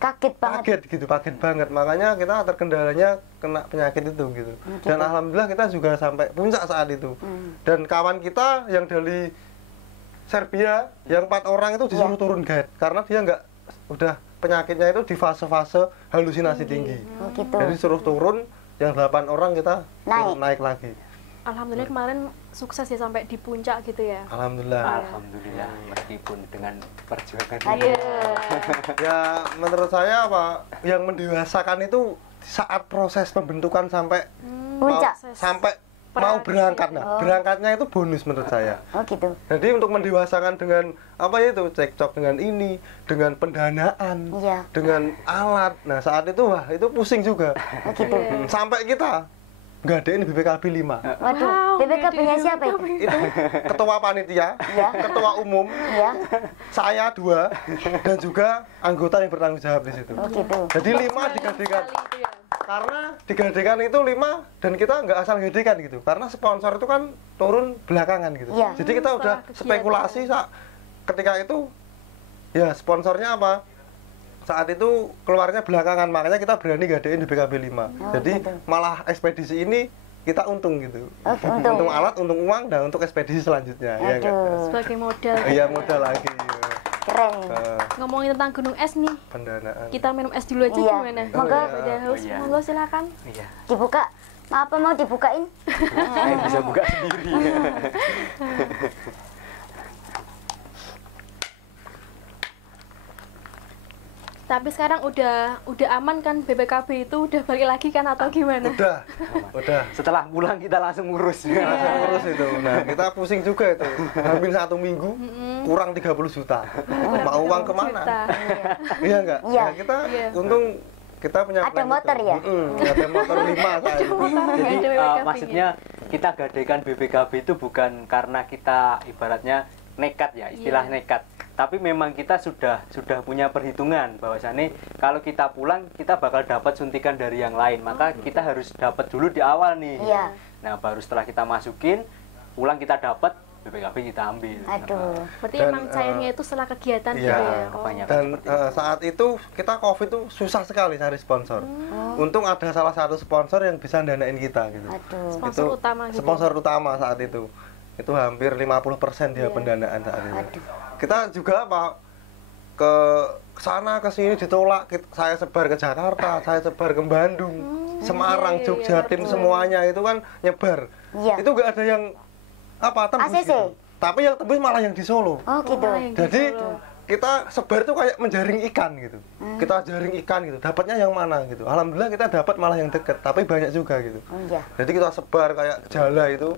Kaget banget. kaget banget. Makanya kita terkendalanya kena penyakit itu gitu. Dan alhamdulillah kita juga sampai puncak saat itu. Dan kawan kita yang dari Serbia yang 4 orang itu disuruh turun guide karena dia nggak udah penyakitnya itu di fase-fase halusinasi tinggi. Oh, gitu. Jadi suruh turun, yang 8 orang kita naik lagi. Alhamdulillah kemarin sukses ya sampai di puncak gitu ya. Alhamdulillah. Alhamdulillah meskipun dengan perjuangan. Aduh. Ya menurut saya apa yang mendewasakan itu saat proses pembentukan sampai Puncak. sampai mau berangkat. Nah, berangkatnya itu bonus menurut saya. Oh gitu. Jadi untuk mendewasakan dengan apa ya itu cekcok dengan ini, dengan pendanaan, Iya. dengan alat. Nah saat itu wah itu pusing juga. Oh gitu. Sampai kita ngadain BPKB 5. Waduh. BPKB-nya siapa itu? Itu ketua panitia, Iya. ketua umum, Iya. saya 2, dan juga anggota yang bertanggung jawab di situ. Oh gitu. Jadi 5 digadekan. Sekali itu ya. Karena digadekan itu 5 dan kita nggak asal gadekan gitu. Karena sponsor itu kan turun belakangan gitu. Iya. Jadi kita udah spekulasi ketika itu ya sponsornya apa? Saat itu keluarnya belakangan, makanya kita berani gadein di BKB 5. Jadi gitu. malah ekspedisi ini kita untung gitu. Oh, untung. Untung alat, untung uang, dan untuk ekspedisi selanjutnya. Ya nggak? Aduh. Sebagai modal. Iya modal lagi. Keren. Ngomongin tentang gunung es nih. Pendanaan. Kita minum es dulu aja Iya. gimana? Monggo. Udah haus, Oh, iya. monggo silakan. Iya. Dibuka. Apa mau dibukain? Saya bisa buka sendiri. Tapi sekarang udah aman kan BPKB itu udah balik lagi kan atau gimana? Udah. Setelah pulang kita langsung ngurus. Langsung urus itu. Nah, kita pusing juga itu. Hampir 1 minggu kurang 30 juta. Mau uang kemana? Juta. Iya enggak? Iya. Nah, kita Iya. untung kita punya Ada plan motor itu. ya? Ada motor 5 saat itu. Jadi Ada BPKB-nya. maksudnya kita gadekan BPKB itu bukan karena kita ibaratnya nekat ya, istilah nekat. Tapi memang kita sudah punya perhitungan bahwasannya kalau kita pulang kita bakal dapat suntikan dari yang lain, maka kita harus dapat dulu di awal nih. Iya. Nah baru setelah kita masukin pulang kita dapat BPKB kita ambil. Aduh. Berarti Dan, emang cairnya itu setelah kegiatan iya, gitu ya. kebanyakan. Dan seperti itu. saat itu kita COVID tuh susah sekali cari sponsor. Untung ada salah satu sponsor yang bisa danain kita gitu. Aduh. Sponsor Itu utama gitu. sponsor utama saat itu. Itu hampir 50% dia Iya. pendanaan saat itu. Aduh. Kita juga ke sana ke sini ditolak. Saya sebar ke Jakarta, saya sebar ke Bandung, Semarang, iya, Jogja, iya, tim betul. semuanya itu kan nyebar. Iya. Itu nggak ada yang tembus ACC? gitu. Tapi yang tembus malah yang di Solo. Oh gitu. yang di Jadi Solo. kita sebar tuh kayak menjaring ikan gitu. Kita jaring ikan gitu. Dapatnya yang mana gitu. Alhamdulillah kita dapat malah yang deket, tapi banyak juga gitu. Oh iya. Jadi kita sebar kayak jala itu.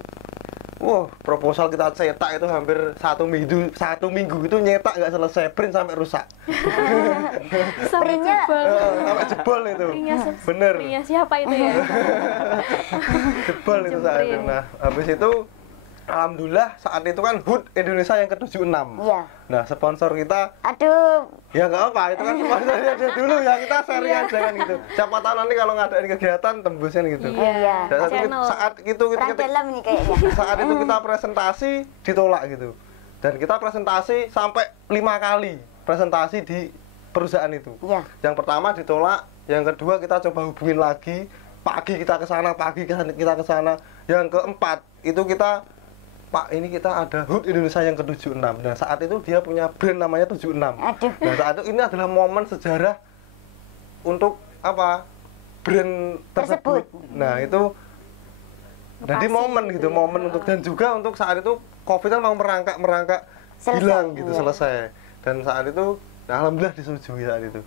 Wah, proposal kita cetak itu hampir satu minggu itu nyetak nggak selesai, print sampai rusak. Sampai Printnya- jebol. Sampai jebol itu. Bener. Printnya siapa itu ya? Jebol itu saat itu. Jemprint. Nah, habis itu alhamdulillah saat itu kan HUT Indonesia yang ke-76. Iya. Nah, sponsor kita Aduh. ya nggak apa, itu kan sponsornya dia dulu ya, kita share Iya. aja kan gitu. Siapa tahu nanti kalau ngadain kegiatan tembusin gitu. Iya. Dan saat itu, Channel. saat itu Perang kita, dalam nih kayaknya. saat itu kita presentasi ditolak gitu. Dan kita presentasi sampai 5 kali presentasi di perusahaan itu. Iya. Yang pertama ditolak, yang kedua kita coba hubungin lagi, pagi kita ke sana, kita ke sana. Yang keempat itu kita, Pak, ini kita ada HUT Indonesia yang ke-76. Nah, saat itu dia punya brand namanya 76. Aduh. Nah, saat itu ini adalah momen sejarah untuk brand tersebut. Nah, itu jadi Lokasi momen gitu gitu, ya. momen untuk, dan juga untuk saat itu COVID kan mau merangkak Selesai, hilang gitu, iya. selesai. Dan saat itu nah, alhamdulillah disetujui saat itu.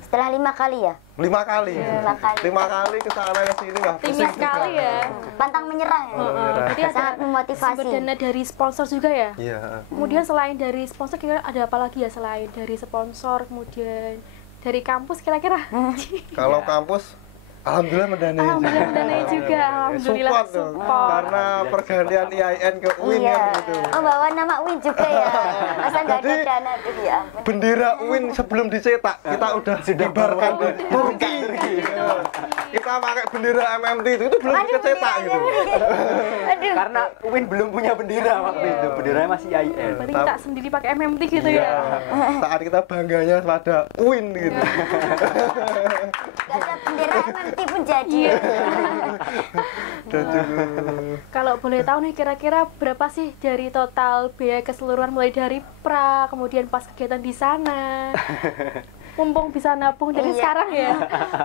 Setelah 5 kali ya. 5 kali. Lima kali. 5 kali ke sana ke sini wah Optimis pusing sekali juga. ya. Pantang menyerah ya. Berarti ada Sangat memotivasi. sumber dana dari sponsor juga ya? Iya. Kemudian selain dari sponsor kira ada apa lagi ya selain dari sponsor, kemudian dari kampus kira-kira? Kalau kampus alhamdulillah mendanai. Alhamdulillah mendanai juga, alhamdulillah Support tuh. support. Karena pergantian IAIN ke UIN Iya. kan gitu. Oh, bawa nama Win juga ya. Masa nggak ada Jadi- dana tuh ya. Bendera UIN sebelum dicetak kita udah dibarkan di Turki. Kita pakai bendera MMT itu belum Aduh, kecetak gitu. Aduh. Karena UIN belum punya bendera waktu itu, benderanya masih IAIN. Berarti kita sendiri pakai MMT gitu Iya. ya? Saat kita bangganya pada UIN gitu. Gak ada bendera MMT pun jadi. Iya. Aduh. Kalau boleh tahu nih kira-kira berapa sih dari total biaya keseluruhan mulai dari pra, kemudian pas kegiatan di sana. Mumpung bisa nabung dari Iya. sekarang ya.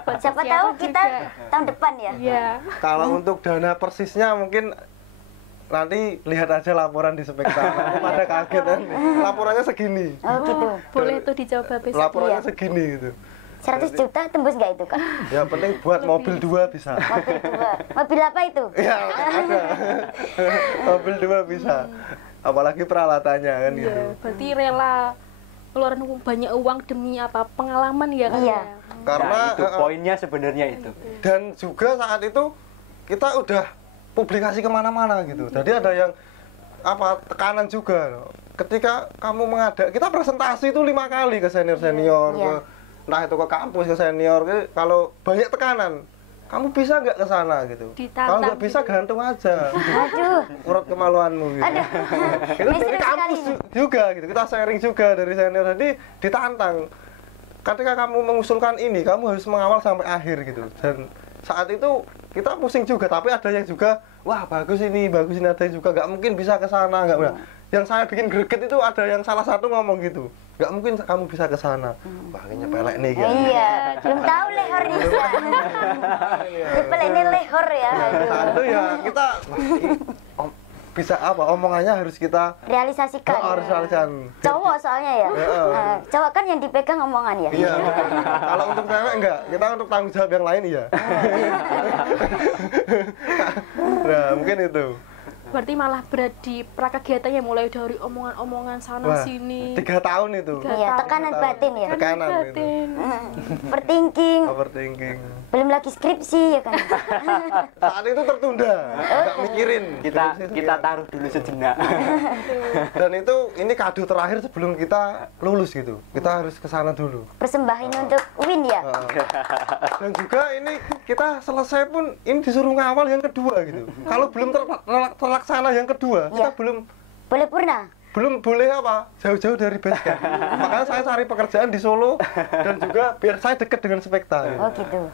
Buat Siapa persiapan tahu kita juga. tahun depan ya. Iya. Kalau untuk dana persisnya mungkin nanti lihat aja laporan di Spektakel. Pada kaget kan. Laporannya segini. Oh gitu. Boleh tuh dicoba besok. Laporannya Iya. segini gitu. 100 juta tembus nggak itu kan? Ya penting buat mobil 2 bisa. Mobil 2. Mobil apa itu? Ya ada. Mobil 2 bisa. Apalagi peralatannya kan gitu. Iya, berarti rela ngeluarin banyak uang demi apa? Pengalaman ya kan? Iya. ya? Karena Nah, itu poinnya sebenarnya itu. dan juga saat itu kita udah publikasi kemana-mana gitu. Jadi ada yang tekanan juga. Ketika kamu kita presentasi itu 5 kali ke senior-senior, Iya. entah itu ke kampus ke senior. Kalau banyak tekanan, kamu bisa nggak ke sana gitu. Ditantang Kalau nggak bisa gitu. gantung aja. Aduh. Urut kemaluanmu gitu. Aduh. Itu Ini dari seru kampus sekali nih. juga gitu. Kita sharing juga dari senior. Jadi ditantang. Ketika kamu mengusulkan ini, kamu harus mengawal sampai akhir gitu. Dan saat itu kita pusing juga, tapi ada yang juga, wah bagus ini, ada yang juga nggak mungkin bisa ke sana, nggak benar. Yang saya bikin greget itu ada yang salah satu ngomong gitu, nggak mungkin kamu bisa ke sana. Wah ini nyepelek nih gitu. Iya, belum tahu lehor bisa. Dipel ini lehor ya. Aduh. Saat itu ya kita bisa omongannya harus kita Realisasikan. harus realisasikan. Cowok soalnya ya. Heeh. Nah, cowok kan yang dipegang omongan ya. Iya. Kalau untuk cewek enggak, kita untuk tanggung jawab yang lain iya. Nah, mungkin itu. Berarti malah berat di prakegiatannya mulai dari omongan-omongan sana Wah, sini. 3 tahun itu. Tiga Iya, tahun. tekanan batin ya. Tekanan itu. Batin. Overthinking, Overthinking. belum lagi skripsi ya kan. Saat itu tertunda, enggak mikirin. Kita taruh dulu sejenak. Dan itu ini kado terakhir sebelum kita lulus gitu. Kita harus ke sana dulu. Persembahan untuk Win ya. Dan juga ini kita selesai pun ini disuruh ngawal yang kedua gitu. Kalau belum terlaksana yang kedua, kita Iya. belum Boleh purna? Belum boleh apa, jauh-jauh dari base camp. Makanya saya cari pekerjaan di Solo dan juga biar saya dekat dengan Spekta. Oh gitu.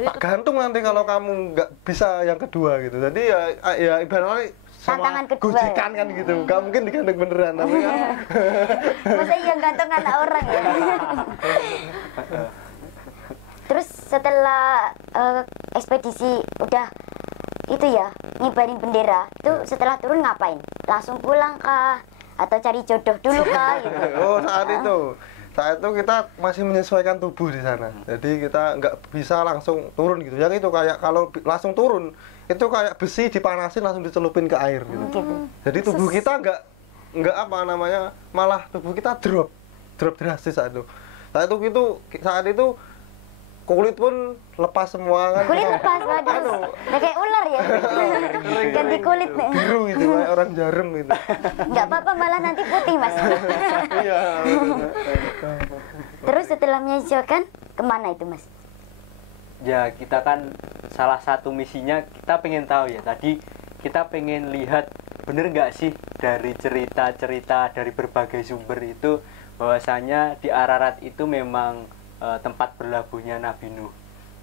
Tak gantung nanti kalau kamu nggak bisa yang kedua gitu. Jadi ya ibaratnya sama Tantangan kedua, gojekan kan gitu. Nggak mungkin digantung beneran, tapi kan. Masa yang gantung anak orang ya? Terus setelah ekspedisi udah itu ya ngibarin bendera, itu setelah turun ngapain? Langsung pulang kah? Atau cari jodoh dulu kah? Gitu. Oh saat itu kita masih menyesuaikan tubuh di sana. Jadi kita nggak bisa langsung turun gitu. Yang itu kayak kalau langsung turun itu kayak besi dipanasin langsung dicelupin ke air gitu. Gitu. Jadi tubuh kita nggak apa namanya, malah tubuh kita drop drastis saat itu. Saat itu kulit pun lepas semua kan. Kulit lepas, waduh. Udah kayak ular ya. Ganti kulit nih. Biru gitu kayak orang jarum gitu. Nggak apa-apa, malah nanti putih mas. Iya. Terus setelah menyesuaikan kemana itu mas? Ya kita kan salah satu misinya kita pengen tahu ya, tadi kita pengen lihat bener nggak sih dari cerita-cerita dari berbagai sumber itu bahwasanya di Ararat itu memang tempat berlabuhnya Nabi Nuh.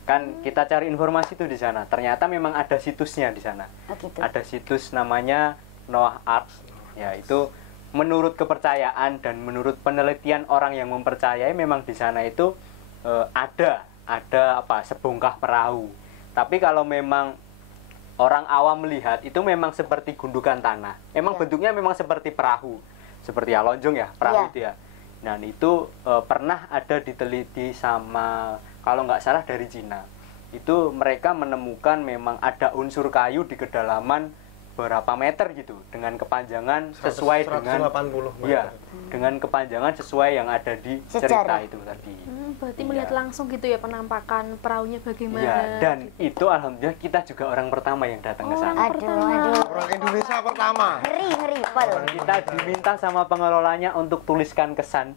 Kan kita cari informasi itu di sana. Ternyata memang ada situsnya di sana. Oh, gitu. Ada situs namanya Noah Ark. Ya, itu menurut kepercayaan dan menurut penelitian orang yang mempercayai memang di sana itu ada sebongkah perahu. Tapi kalau memang orang awam melihat itu memang seperti gundukan tanah. Memang bentuknya memang seperti perahu. Seperti ya lonjong ya, perahu itu ya. Nah itu pernah ada diteliti sama, kalau nggak salah dari Cina. Itu mereka menemukan memang ada unsur kayu di kedalaman berapa meter gitu, dengan kepanjangan sesuai 180 dengan meter. ya, dengan kepanjangan sesuai yang ada di cerita Sejarah. itu tadi. Berarti Iya. melihat langsung gitu ya penampakan perahunya bagaimana. Ya, dan itu alhamdulillah kita juga orang pertama yang datang ke sana. Aduh. Orang Indonesia pertama. Ngeri, Pol. Kita diminta sama pengelolanya untuk tuliskan kesan,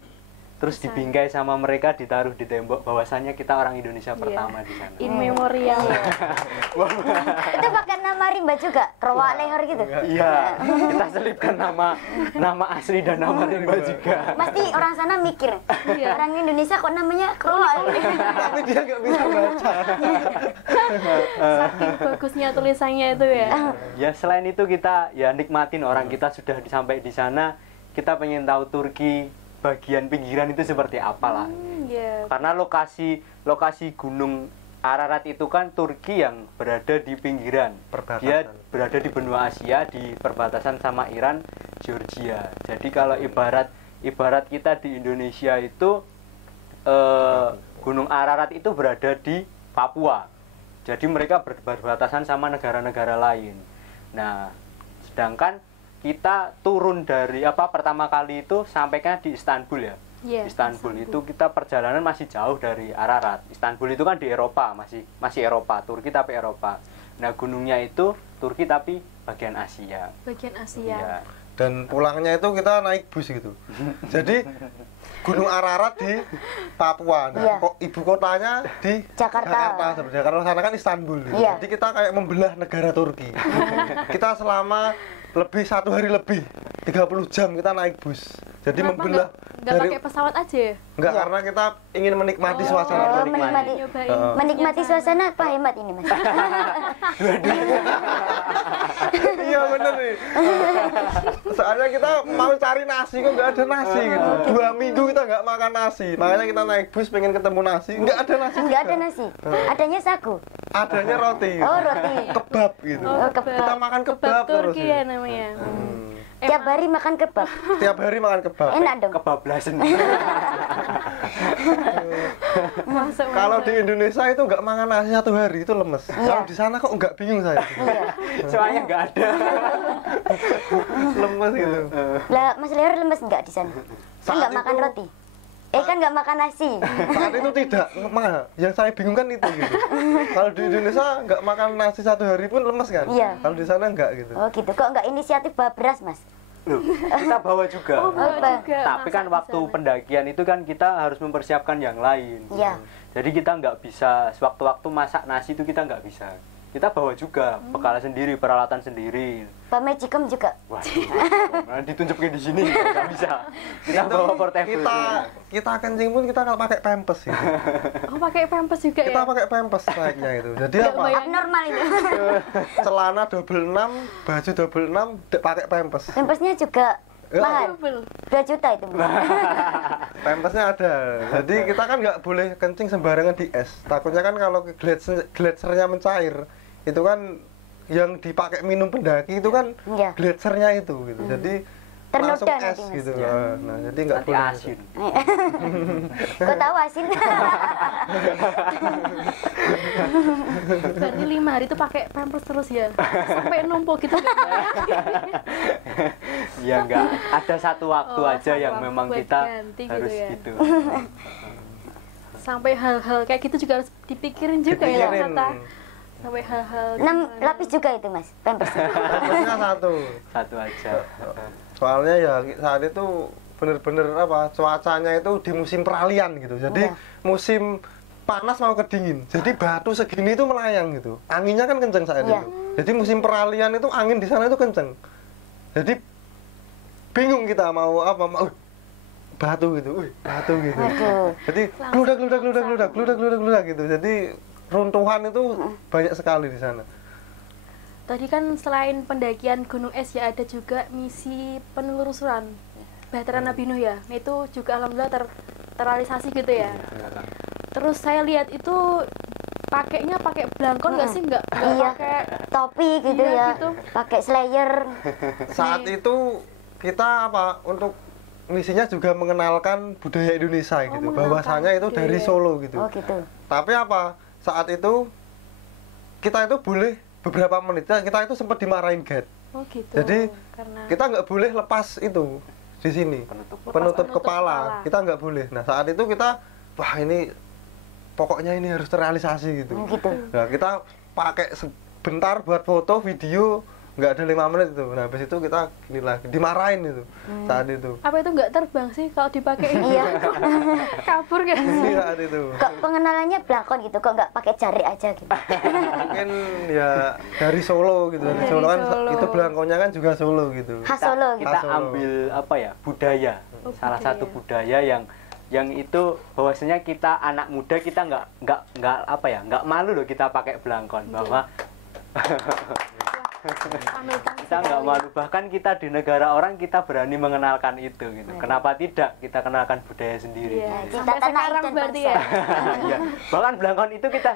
terus dibingkai sama mereka, ditaruh di tembok bahwasannya kita orang Indonesia pertama di sana. In memoriam. Itu pakai nama rimba juga, Kerowak Leher gitu. Iya, kita selipkan nama asli dan nama rimba juga. Pasti orang sana mikir, orang Indonesia kok namanya Kerowak Leher. Tapi dia nggak bisa baca. Saking bagusnya tulisannya itu ya. Ya selain itu kita ya nikmatin orang kita sudah sampai di sana, kita pengen tahu Turki bagian pinggiran itu seperti apalah. Iya. Karena lokasi Gunung Ararat itu kan Turki yang berada di pinggiran. Perbatasan. Dia berada di benua Asia di perbatasan sama Iran, Georgia. Jadi kalau ibarat kita di Indonesia itu Gunung Ararat itu berada di Papua. Jadi mereka berbatasan sama negara-negara lain. Nah, sedangkan kita turun dari pertama kali itu sampainya di Istanbul ya. Iya, Istanbul itu kita perjalanan masih jauh dari Ararat. Istanbul itu kan di Eropa, masih Eropa, Turki tapi Eropa. Nah, gunungnya itu Turki tapi bagian Asia. Bagian Asia. Iya. Dan pulangnya itu kita naik bus gitu. Jadi Gunung Ararat di Papua. Nah, Iya. kok ibu kotanya di Jakarta. Jakarta sana kan Istanbul. Iya. Jadi kita kayak membelah negara Turki. Kita selama lebih 1 hari lebih 30 jam kita naik bus. Jadi Kenapa membelah nggak pakai pesawat aja ya? enggak karena kita ingin menikmati suasana Oh, Turki. Nyobain. menikmati suasana apa hemat ini mas? Iya bener nih. Soalnya kita mau cari nasi kok nggak ada nasi gitu. 2 minggu kita nggak makan nasi. Makanya kita naik bus pengen ketemu nasi, nggak ada nasi. Enggak ada nasi, adanya sagu. Adanya roti. Oh roti. Kebab gitu. Oh, kebab. Kita makan kebab terus. Turki ya namanya. Tiap hari makan kebab. Tiap hari makan kebab. Enak dong. Kebablasan. Masuk. Kalau di Indonesia itu nggak makan nasi 1 hari itu lemes. Kalau di sana kok nggak bingung saya. Soalnya nggak ada. Lemes gitu. Lah Mas Leher lemes enggak di sana? Kan Saat enggak makan itu- roti. Kan enggak makan nasi. Saat itu tidak, yang saya bingung kan itu gitu. Kalau di Indonesia nggak makan nasi 1 hari pun lemes kan? Iya. Kalau di sana nggak gitu. Oh gitu. Kok enggak inisiatif bawa beras Mas? Loh, kita bawa juga. Apa? Tapi kan waktu pendakian itu kan kita harus mempersiapkan yang lain. Iya. Jadi kita nggak bisa sewaktu-waktu masak nasi itu kita nggak bisa. Kita bawa juga bekal sendiri, peralatan sendiri. Magicom juga. Waduh, nah ditunjukin di sini nggak bisa. Kita bawa portable. Kita kencing pun kita kalau pakai pampers gitu. Oh, pakai pampers juga Kita ya? pakai pampers naiknya itu. Jadi Nggak apa? bayang. Abnormal itu. Celana double 6, baju double 6 pakai pampers. Pampersnya juga Ya. mahal. Double. 2 juta itu. Pampersnya ada. Jadi kita kan nggak boleh kencing sembarangan di es. Takutnya kan kalau gletsernya mencair, itu kan yang dipakai minum pendaki itu kan Iya. gletsernya itu gitu. Jadi Ternoda langsung es nanti, Mas. gitu. Iya. Nah, jadi nggak Nanti boleh. asin. Kok tahu asin? Berarti 5 hari itu pakai pampers terus ya? Sampai numpuk gitu nggak? Ya enggak, ada satu waktu Oh, aja satu yang waktu memang buat kita ganti gitu harus ya. gitu. Sampai hal-hal kayak gitu juga harus dipikirin juga ya Dipikirin. ternyata. Sampai hal-hal 6 lapis juga itu Mas, pampersnya. Pampersnya satu. Satu aja. Soalnya ya saat itu bener-bener apa cuacanya itu di musim peralihan gitu. Jadi Iya. musim panas mau ke dingin. Jadi batu segini itu melayang gitu. Anginnya kan kenceng saat Iya. itu. Jadi musim peralihan itu angin di sana itu kenceng. Jadi bingung kita mau apa mau batu gitu. Batu gitu. Waduh. Jadi gludak gitu. Jadi runtuhan itu banyak sekali di sana. Tadi kan selain pendakian gunung es ya ada juga misi penelusuran Bahtera Nabi Nuh ya. Itu juga alhamdulillah terrealisasi gitu ya. Terus saya lihat itu pakainya pakai belangkon nggak sih? Nggak Iya. pakai Topi gitu Iya, ya. gitu. Pakai slayer. Saat itu kita apa untuk misinya juga mengenalkan budaya Indonesia gitu. mengenalkan Bahwasanya itu budaya. dari Solo gitu. Oh gitu. Tapi apa? Saat itu kita itu boleh beberapa menit kita itu sempat dimarahin guide. Oh gitu. Jadi, karena Kita nggak boleh lepas itu di sini. Penutup. Penutup penutup kepala. kepala. Kita nggak boleh. Nah, saat itu kita wah ini pokoknya ini harus terrealisasi gitu. Gitu. Nah, kita pakai sebentar buat foto, video, nggak ada 5 menit itu. Nah, habis itu kita gini lagi, dimarahin itu saat itu. apa itu nggak terbang sih kalau dipakai? Iya. Kabur kan? Ini saat itu. Kok pengenalannya belakon gitu, kok nggak pakai jari aja gitu. Mungkin ya dari Solo gitu. Dari Dari Solo kan Solo. itu belangkonya kan juga Solo gitu. Khas Solo gitu. Kita Solo. ambil apa ya, budaya. Oh, Salah budaya. satu budaya yang itu bahwasanya kita anak muda kita nggak apa ya, nggak malu loh kita pakai belangkon, bahwa Panutan kita nggak sekali. malu, bahkan kita di negara orang kita berani mengenalkan itu gitu. Kenapa tidak kita kenalkan budaya sendiri? Iya. Kita Sampai tanah sekarang dan berarti bangsa. ya. Iya. Bahkan belangkon itu kita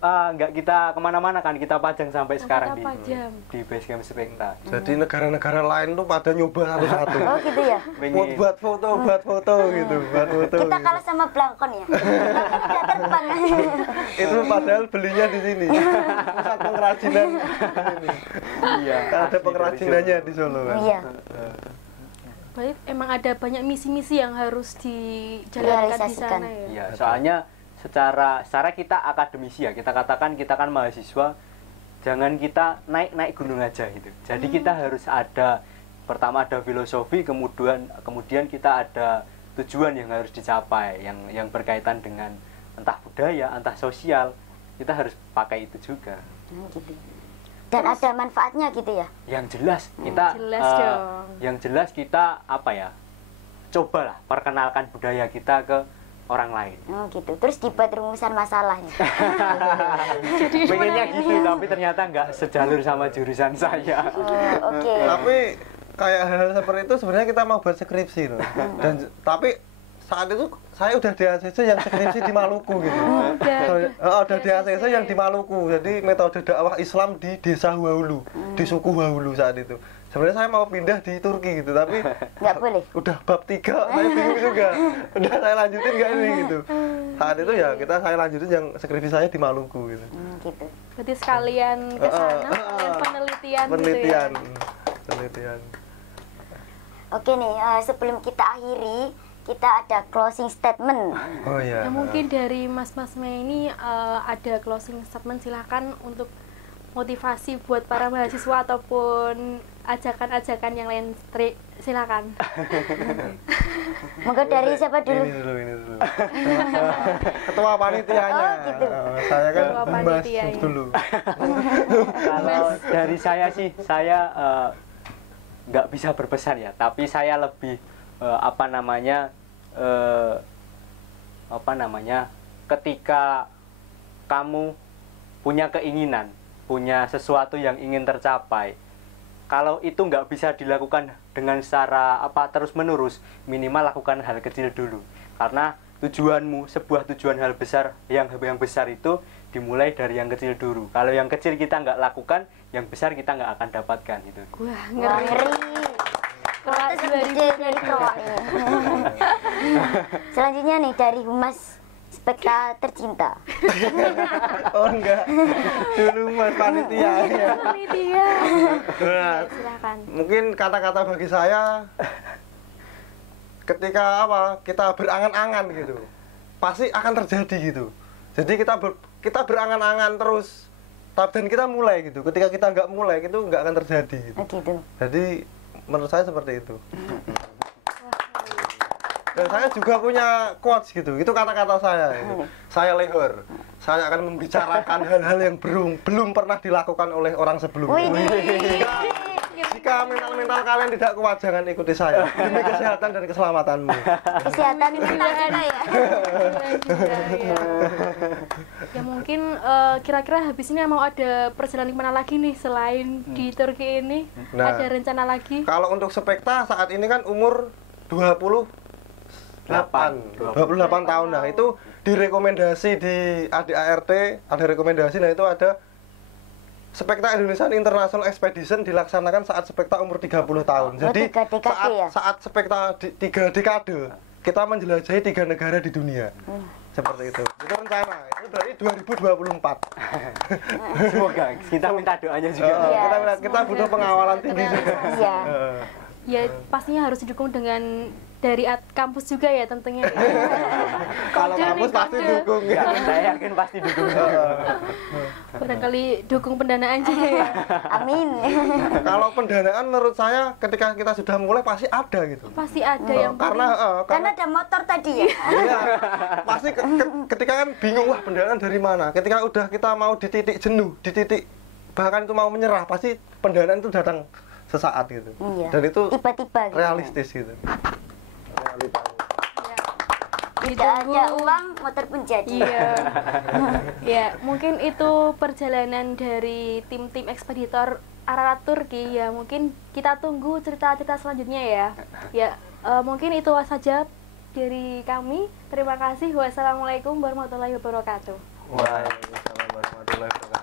nggak kita kemana-mana kan, kita pajang sampai Oh, sekarang kita pajang. di base camp Spekta. Jadi negara-negara lain tuh pada nyoba satu-satu. Oh gitu ya. Pengen- Buat foto gitu, buat foto. Kita gitu. kalah sama belangkon ya. Kita terbang. Itu padahal belinya di sini. Pusat pengrajinan. Iya. Kan ada asli dari pengrajinannya Solo. di Solo kan. Iya. Berarti emang ada banyak misi-misi yang harus dijalankan di Realisasikan. sana ya. Iya, soalnya secara kita akademisi ya, kita katakan kita kan mahasiswa, jangan kita naik gunung aja gitu. Jadi kita harus ada, pertama ada filosofi, kemudian kita ada tujuan yang harus dicapai, yang berkaitan dengan entah budaya, entah sosial, kita harus pakai itu juga. Gitu. Dan ada manfaatnya gitu ya. Yang jelas kita Jelas dong. yang jelas kita apa ya, cobalah perkenalkan budaya kita ke orang lain. Oh gitu. Terus dibuat rumusan masalahnya. Pengennya gitu, tapi ternyata nggak sejalur sama jurusan saya. Oh, oke. Tapi kayak hal seperti itu sebenarnya kita mau buat skripsi loh. Dan tapi saat itu saya udah di ACC yang skripsi di Maluku gitu. Udah di ACC yang di Maluku. Jadi metode dakwah Islam di desa Hulu, di suku Hulu saat itu. Sebenarnya saya mau pindah di Turki gitu, tapi Nggak boleh. udah bab 3, saya bingung juga. Udah saya lanjutin nggak ini gitu. Saat itu ya saya lanjutin yang skripsi saya di Maluku gitu. Gitu. Berarti sekalian ke sana, sekalian penelitian gitu ya. Penelitian. Penelitian. Oke nih, sebelum kita akhiri, kita ada closing statement. Oh iya. Ya, mungkin dari Mas-Masnya ini ada closing statement, silahkan untuk motivasi buat para mahasiswa ataupun ajakan-ajakan yang lain, silakan. Monggo dari siapa dulu? Ini dulu. Ketua panitianya. Oh, gitu. Saya kan Ketua Mas panitianya. dulu. Kalau dari saya sih, saya nggak bisa berpesan ya, tapi saya lebih ketika kamu punya keinginan, punya sesuatu yang ingin tercapai, kalau itu nggak bisa dilakukan dengan secara terus-menerus, minimal lakukan hal kecil dulu. Karena sebuah tujuan hal besar, yang besar itu dimulai dari yang kecil dulu. Kalau yang kecil kita nggak lakukan, yang besar kita nggak akan dapatkan itu. Wah, Wah, ngeri. ngeri. Kroat itu gede dari Kroat ini. Selanjutnya nih dari Humas Spekta Tercinta. Oh enggak. Dulu Mas panitianya. Panitia. Nah, Silakan. mungkin kata-kata bagi saya ketika kita berangan-angan gitu, pasti akan terjadi gitu. Jadi kita berangan-angan terus, dan kita mulai gitu. Ketika kita nggak mulai, itu nggak akan terjadi gitu. Oh gitu. Jadi menurut saya seperti itu. Dan saya juga punya quotes gitu. Itu kata-kata saya gitu. Saya lehor. Saya akan membicarakan hal-hal yang belum pernah dilakukan oleh orang sebelumnya. Wih. Jika mental kalian tidak kuat, jangan ikuti saya demi kesehatan dan keselamatanmu. Kesehatan mental juga ya. Ya. Ya mungkin kira-kira habis ini mau ada perjalanan kemana lagi nih selain di Turki ini? Nah. Ada rencana lagi? Kalau untuk Spekta saat ini kan umur 28 tahun. Nah, itu direkomendasi di ADART, ada rekomendasi, nah itu ada Spekta Indonesian International Expedition dilaksanakan saat Spekta umur 30 tahun. Jadi 3 dekade ya? saat Spekta 3 dekade kita menjelajahi 3 negara di dunia. Seperti itu. Itu rencana. Itu berarti 2024. Semoga kita minta doanya juga. Iya. Kita butuh pengawalan tinggi juga. Iya. Ya pastinya harus didukung dengan dari kampus juga ya tentunya. Kalau Kode kampus nih, pasti kode. dukung ya. Saya yakin pasti dukung. Barangkali dukung pendanaan juga ya. Amin. Kalau pendanaan menurut saya ketika kita sudah mulai pasti ada gitu. Pasti ada yang Karena Karena ada motor tadi ya. iya, pasti ketika kan bingung, wah pendanaan dari mana. Ketika udah kita mau di titik jenuh, di titik bahkan itu mau menyerah, pasti pendanaan itu datang sesaat gitu. Iya. Dan itu Tiba-tiba gitu. realistis gitu. Tidak ada uang, motor pun jadi. Iya. Ya, mungkin itu perjalanan dari tim-tim ekspeditor Ararat Turki ya. Mungkin kita tunggu cerita-cerita selanjutnya ya. Ya, mungkin itu saja dari kami. Terima kasih. Wassalamualaikum warahmatullahi wabarakatuh. Waalaikumsalam warahmatullahi wabarakatuh.